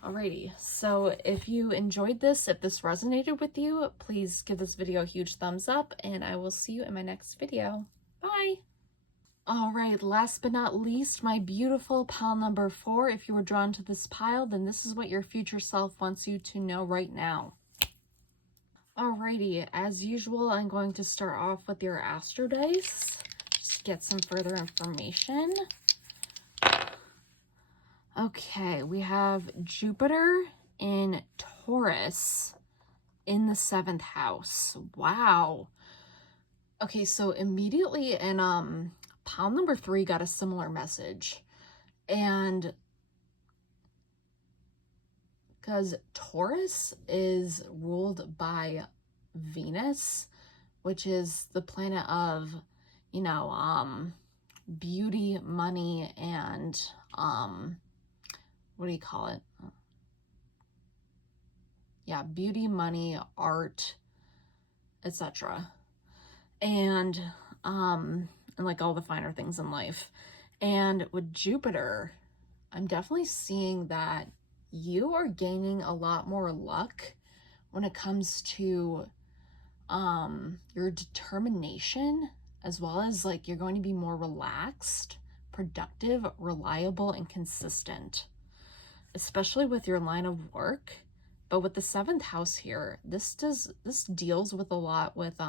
Alrighty, so if you enjoyed this, if this resonated with you, please give this video a huge thumbs up, and I will see you in my next video. Bye! Alright, last but not least, my beautiful pile number 4. If you were drawn to this pile, then this is what your future self wants you to know right now. Alrighty, as usual, I'm going to start off with your Astro Dice, just to get some further information. Okay, we have Jupiter in Taurus in the 7th house. Wow. Okay, so immediately in pile number 3 got a similar message. And because Taurus is ruled by Venus, which is the planet of, you know, beauty, money, and what do you call it? Yeah, beauty, money, art, etc. And like all the finer things in life. And with Jupiter, I'm definitely seeing that you are gaining a lot more luck when it comes to your determination, as well as like you're going to be more relaxed, productive, reliable, and consistent, especially with your line of work. But with the 7th house here, this deals with a lot with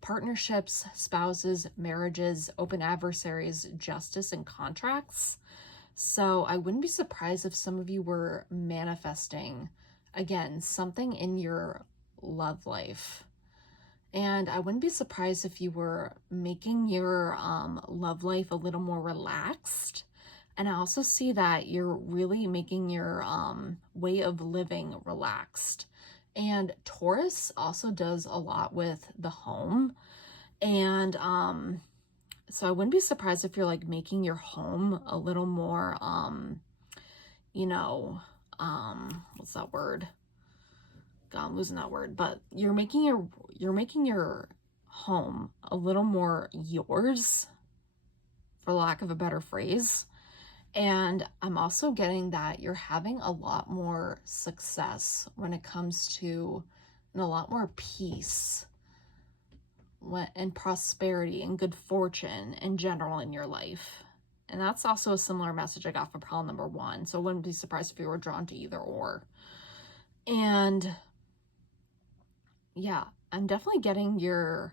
partnerships, spouses, marriages, open adversaries, justice, and contracts. So I wouldn't be surprised if some of you were manifesting, again, something in your love life. And I wouldn't be surprised if you were making your love life a little more relaxed. And I also see that you're really making your way of living relaxed. And Taurus also does a lot with the home. And so I wouldn't be surprised if you're like making your home a little more, you know, what's that word? God, I'm losing that word, but you're making your home a little more yours, for lack of a better phrase. And I'm also getting that you're having a lot more success when it comes to, and a lot more peace and prosperity and good fortune in general in your life. And that's also a similar message I got for pile number 1. So I wouldn't be surprised if you were drawn to either or. And yeah, I'm definitely getting your,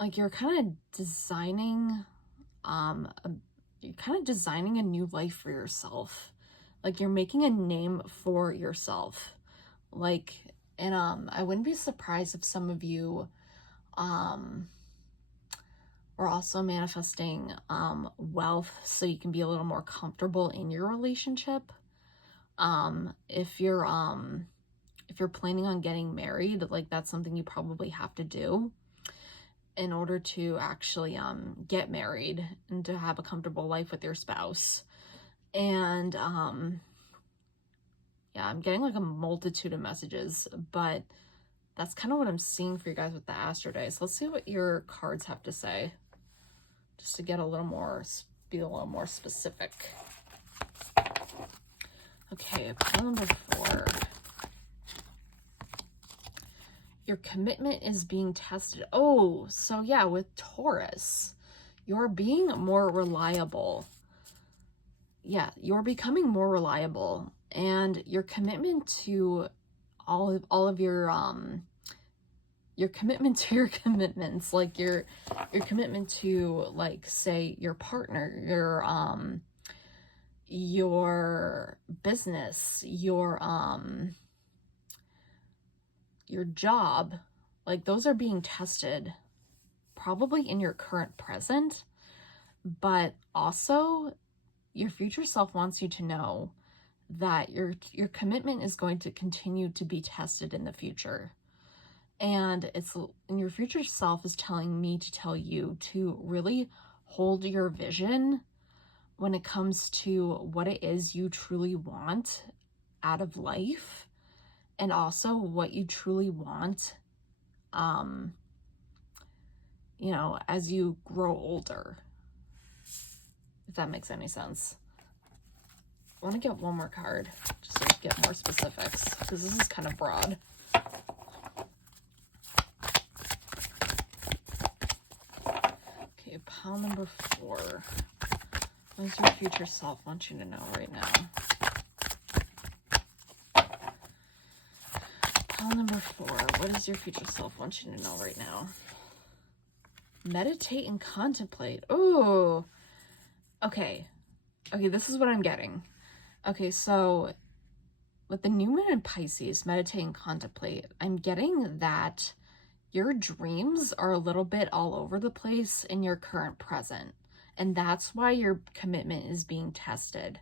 like, you're kind of designing, you're kind of designing a new life for yourself. Like, you're making a name for yourself. Like, and I wouldn't be surprised if some of you are also manifesting wealth so you can be a little more comfortable in your relationship. If you're planning on getting married, like, that's something you probably have to do in order to actually get married and to have a comfortable life with your spouse. And yeah, I'm getting like a multitude of messages, but that's kind of what I'm seeing for you guys with the Astro Day. So let's see what your cards have to say, just to get a little more, be a little more specific. Okay, pile number 4. Your commitment is being tested. Oh, so yeah, with Taurus, you're being more reliable. Yeah, you're becoming more reliable, and your commitment to all of your commitment to your commitments, like your commitment to, like, say, your partner, your business, your job, like, those are being tested probably in your current present, but also your future self wants you to know that your commitment is going to continue to be tested in the future. And your future self is telling me to tell you to really hold your vision when it comes to what it is you truly want out of life, and also what you truly want, you know, as you grow older, if that makes any sense. I want to get one more card just to get more specifics, because this is kind of broad. Okay, pile number 4. What does your future self want you to know right now? Pile number 4. What does your future self want you to know right now? Meditate and contemplate. Oh, okay. Okay, this is what I'm getting. Okay, so with the new moon in Pisces, meditate and contemplate, I'm getting that your dreams are a little bit all over the place in your current present. And that's why your commitment is being tested.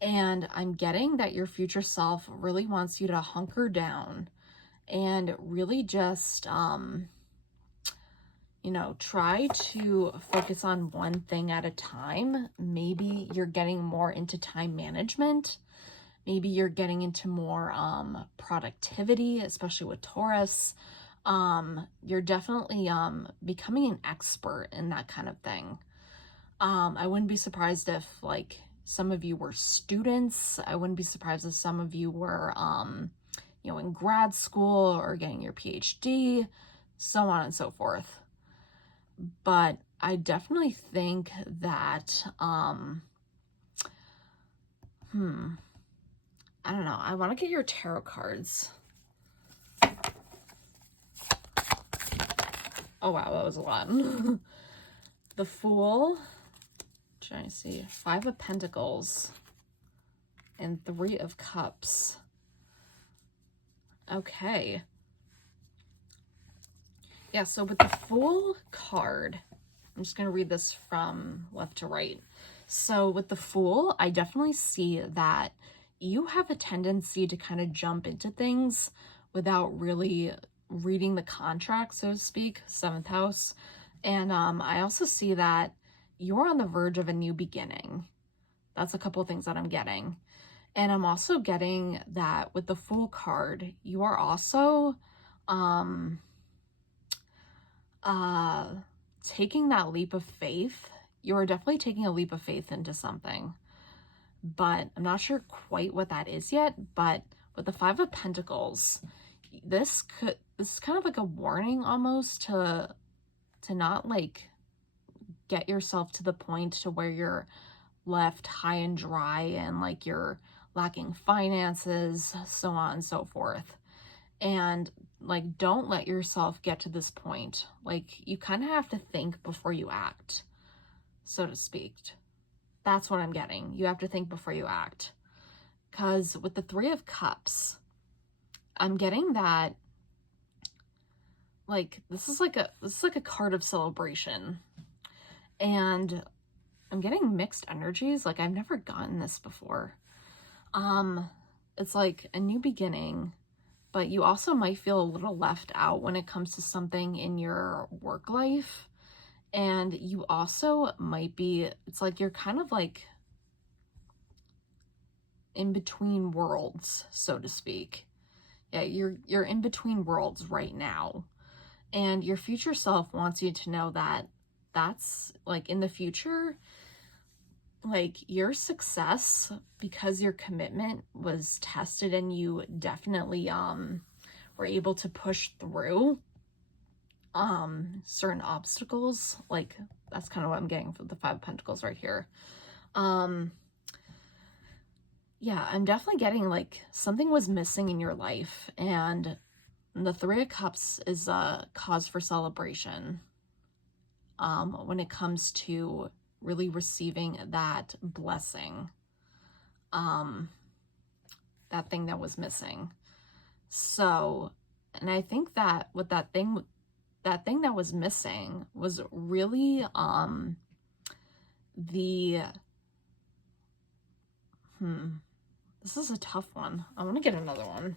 And I'm getting that your future self really wants you to hunker down and really just, you know, try to focus on one thing at a time. Maybe you're getting more into time management. Maybe you're getting into more productivity, especially with Taurus. You're definitely becoming an expert in that kind of thing. I wouldn't be surprised if, like, some of you were students. I wouldn't be surprised if some of you were, you know, in grad school or getting your PhD, so on and so forth. But I definitely think that, I don't know. I want to get your tarot cards. Oh, wow, that was a lot. The Fool. Trying to see. 5 of Pentacles. and Three of Cups. Okay. Yeah, so with the Fool card, I'm just going to read this from left to right. So with the Fool, I definitely see that you have a tendency to kind of jump into things without really reading the contract, so to speak, 7th house. And I also see that you're on the verge of a new beginning. That's a couple of things that I'm getting. And I'm also getting that with the Fool card, you are also taking that leap of faith. You are definitely taking a leap of faith into something. But I'm not sure quite what that is yet. But with the Five of Pentacles, this is kind of like a warning almost to not like get yourself to the point to where you're left high and dry and like you're lacking finances, so on and so forth. And like, don't let yourself get to this point. Like, you kind of have to think before you act, so to speak. That's what I'm getting. You have to think before you act. Because with the Three of Cups, I'm getting that like this is like a card of celebration. And I'm getting mixed energies. Like, I've never gotten this before. It's like a new beginning, but you also might feel a little left out when it comes to something in your work life. And you also might be, it's like you're kind of like in between worlds, so to speak. Yeah, you're in between worlds right now. And your future self wants you to know that that's like in the future, like your success, because your commitment was tested and you definitely were able to push through certain obstacles. Like, that's kind of what I'm getting for the Five of Pentacles right here. Yeah, I'm definitely getting like something was missing in your life, and the Three of Cups is a cause for celebration when it comes to really receiving that blessing, that thing that was missing. So, and I think that with that thing that was missing was really this is a tough one. I want to get another one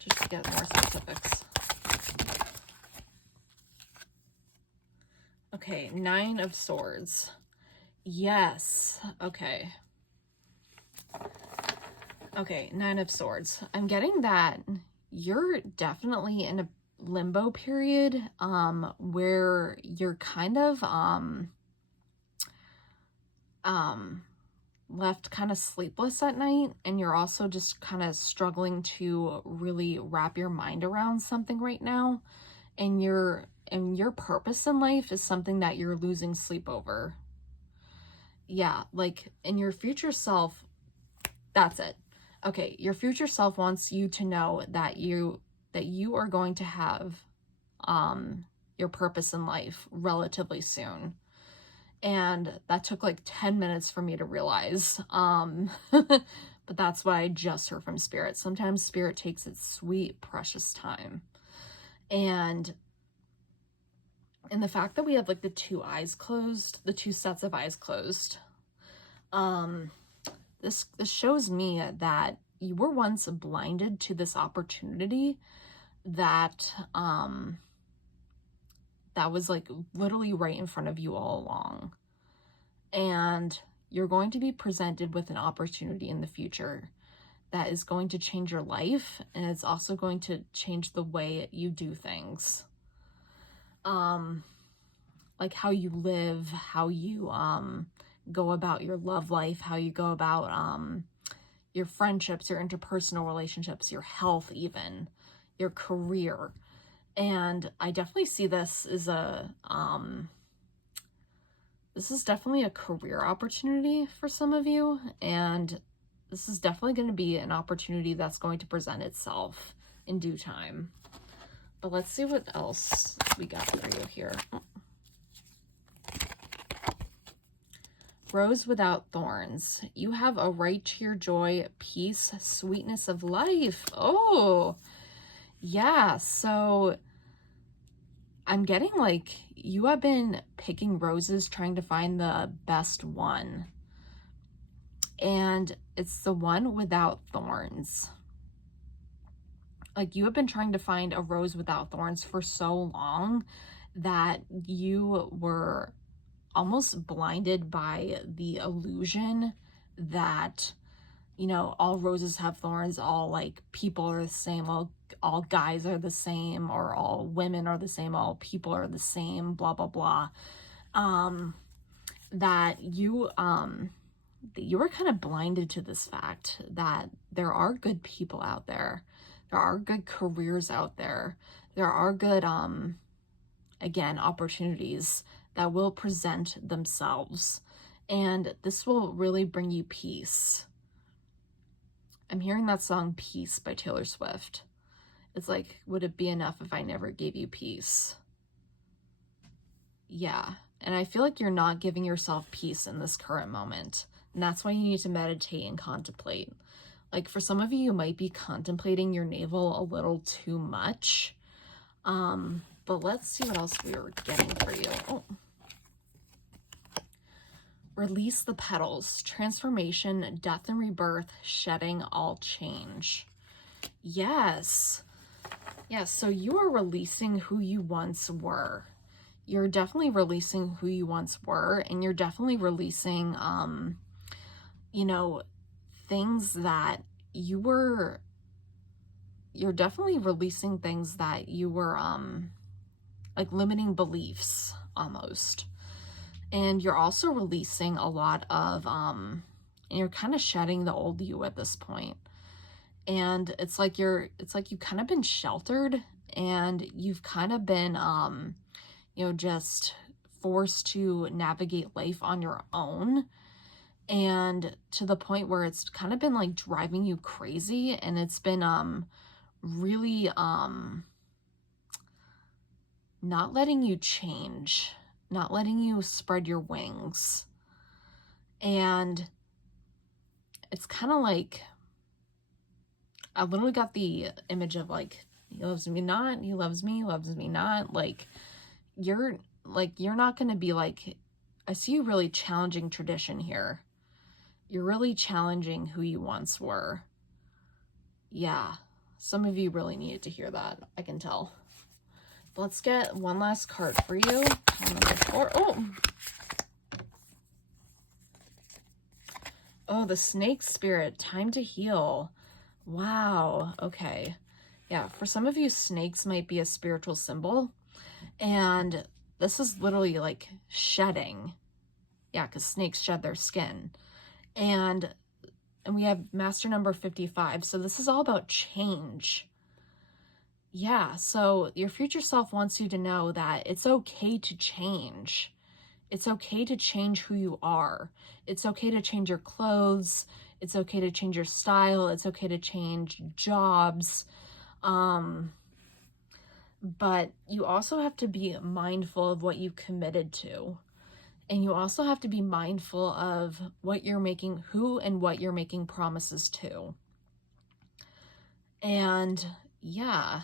just to get more specifics. Okay, Nine of Swords. Yes. Okay. Okay, Nine of Swords. I'm getting that you're definitely in a limbo period where you're kind of left kind of sleepless at night, and you're also just kind of struggling to really wrap your mind around something right now, and your purpose in life is something that you're losing sleep over. Yeah, like in your future self, that's it. Okay, your future self wants you to know that you are going to have your purpose in life relatively soon. And that took like 10 minutes for me to realize. But that's what I just heard from Spirit. Sometimes Spirit takes its sweet, precious time. And the fact that we have like the two eyes closed, the two sets of eyes closed, this shows me that you were once blinded to this opportunity that that was like literally right in front of you all along. And you're going to be presented with an opportunity in the future that is going to change your life, and it's also going to change the way you do things. Like how you live, how you go about your love life, how you go about your friendships, your interpersonal relationships, your health, even your career. And I definitely see this as this is definitely a career opportunity for some of you, and this is definitely going to be an opportunity that's going to present itself in due time. But let's see what else we got for you here. rose without thorns. You have a right to your joy, peace, sweetness of life. Oh, yeah. So I'm getting like you have been picking roses, trying to find the best one. And it's the one without thorns. Like you have been trying to find a rose without thorns for so long that you were almost blinded by the illusion that, you know, all roses have thorns, all like people are the same, all guys are the same, or all women are the same, all people are the same, blah blah blah. That you were kind of blinded to this fact that there are good people out there. There are good careers out there. There are good again, opportunities that will present themselves. And this will really bring you peace. I'm hearing that song Peace by Taylor Swift. It's like, would it be enough if I never gave you peace? Yeah. And I feel like you're not giving yourself peace in this current moment. And that's why you need to meditate and contemplate. Like for some of you, you might be contemplating your navel a little too much. But let's see what else we were getting for you. Oh. Release the petals, transformation, death and rebirth, shedding all change. Yes. Yes, so you are releasing who you once were. You're definitely releasing who you once were, and you're definitely releasing, you know, things that you're definitely releasing things that you were, like limiting beliefs almost. And you're also releasing a lot of, and you're kind of shedding the old you at this point. And it's like you've kind of been sheltered, and you've kind of been, you know, just forced to navigate life on your own. And to the point where it's kind of been like driving you crazy, and it's been, really, not letting you change, not letting you spread your wings. And it's kind of like, I literally got the image of like, he loves me not, he loves me not. Like you're not going to be like, I see you really challenging tradition here. You're really challenging who you once were. Yeah, some of you really needed to hear that, I can tell. Let's get one last card for you. Number 4. Oh, the snake spirit, time to heal. Wow. Okay. Yeah, for some of you, snakes might be a spiritual symbol. And this is literally like shedding. Yeah, because snakes shed their skin. And we have master number 55. So this is all about change. Yeah, so your future self wants you to know that it's okay to change. It's okay to change who you are. It's okay to change your clothes. It's okay to change your style. It's okay to change jobs. But you also have to be mindful of what you committed to. And you also have to be mindful of what you're making, who and what you're making promises to. And yeah,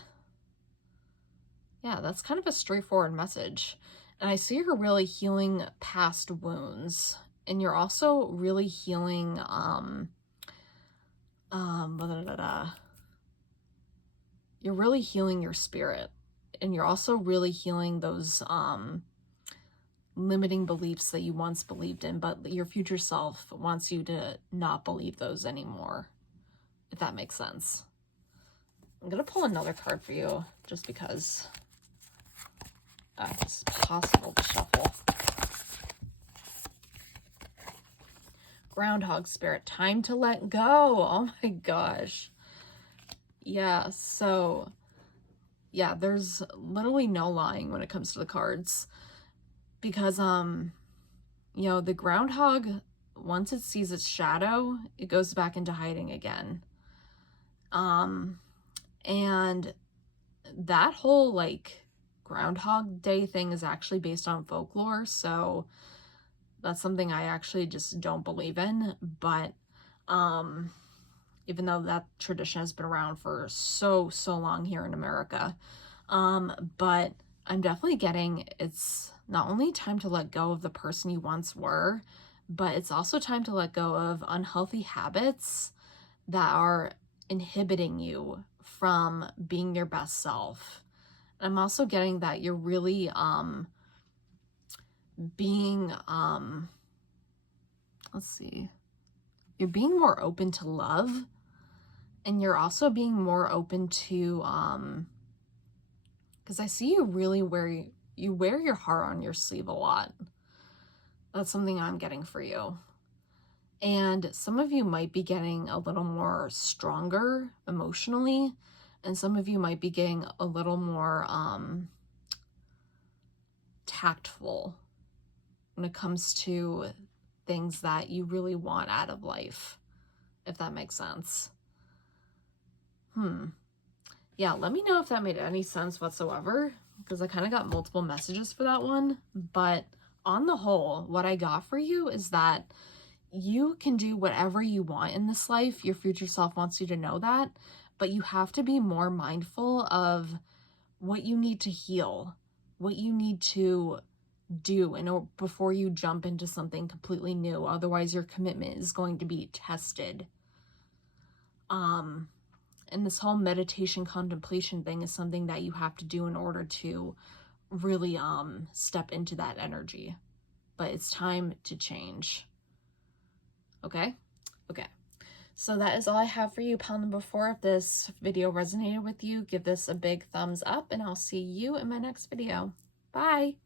that's kind of a straightforward message. And I see you're really healing past wounds. And you're also really healing, you're really healing your spirit. And you're also really healing those, limiting beliefs that you once believed in, but your future self wants you to not believe those anymore, if that makes sense. I'm gonna pull another card for you just because it's possible to shuffle. Groundhog spirit, time to let go. Oh my gosh. Yeah, so yeah, there's literally no lying when it comes to the cards. Because, you know, the groundhog, once it sees its shadow, it goes back into hiding again. And that whole, like, Groundhog Day thing is actually based on folklore, so That's something I actually just don't believe in, but even though that tradition has been around for so long here in America. But I'm definitely getting it's not only time to let go of the person you once were, but it's also time to let go of unhealthy habits that are inhibiting you from being your best self. I'm also getting that you're really being let's see. You're being more open to love, and you're also being more open to because I see you really you wear your heart on your sleeve a lot. That's something I'm getting for you. And some of you might be getting a little more stronger emotionally, and some of you might be getting a little more tactful when it comes to things that you really want out of life, if that makes sense. Yeah, let me know if that made any sense whatsoever, because I kind of got multiple messages for that one. But on the whole, what I got for you is that you can do whatever you want in this life. Your future self wants you to know that, but you have to be more mindful of what you need to heal, what you need to do before you jump into something completely new. Otherwise, your commitment is going to be tested. And this whole meditation contemplation thing is something that you have to do in order to really step into that energy. But it's time to change. Okay? Okay. So that is all I have for you, pal number 4. If this video resonated with you, give this a big thumbs up, and I'll see you in my next video. Bye!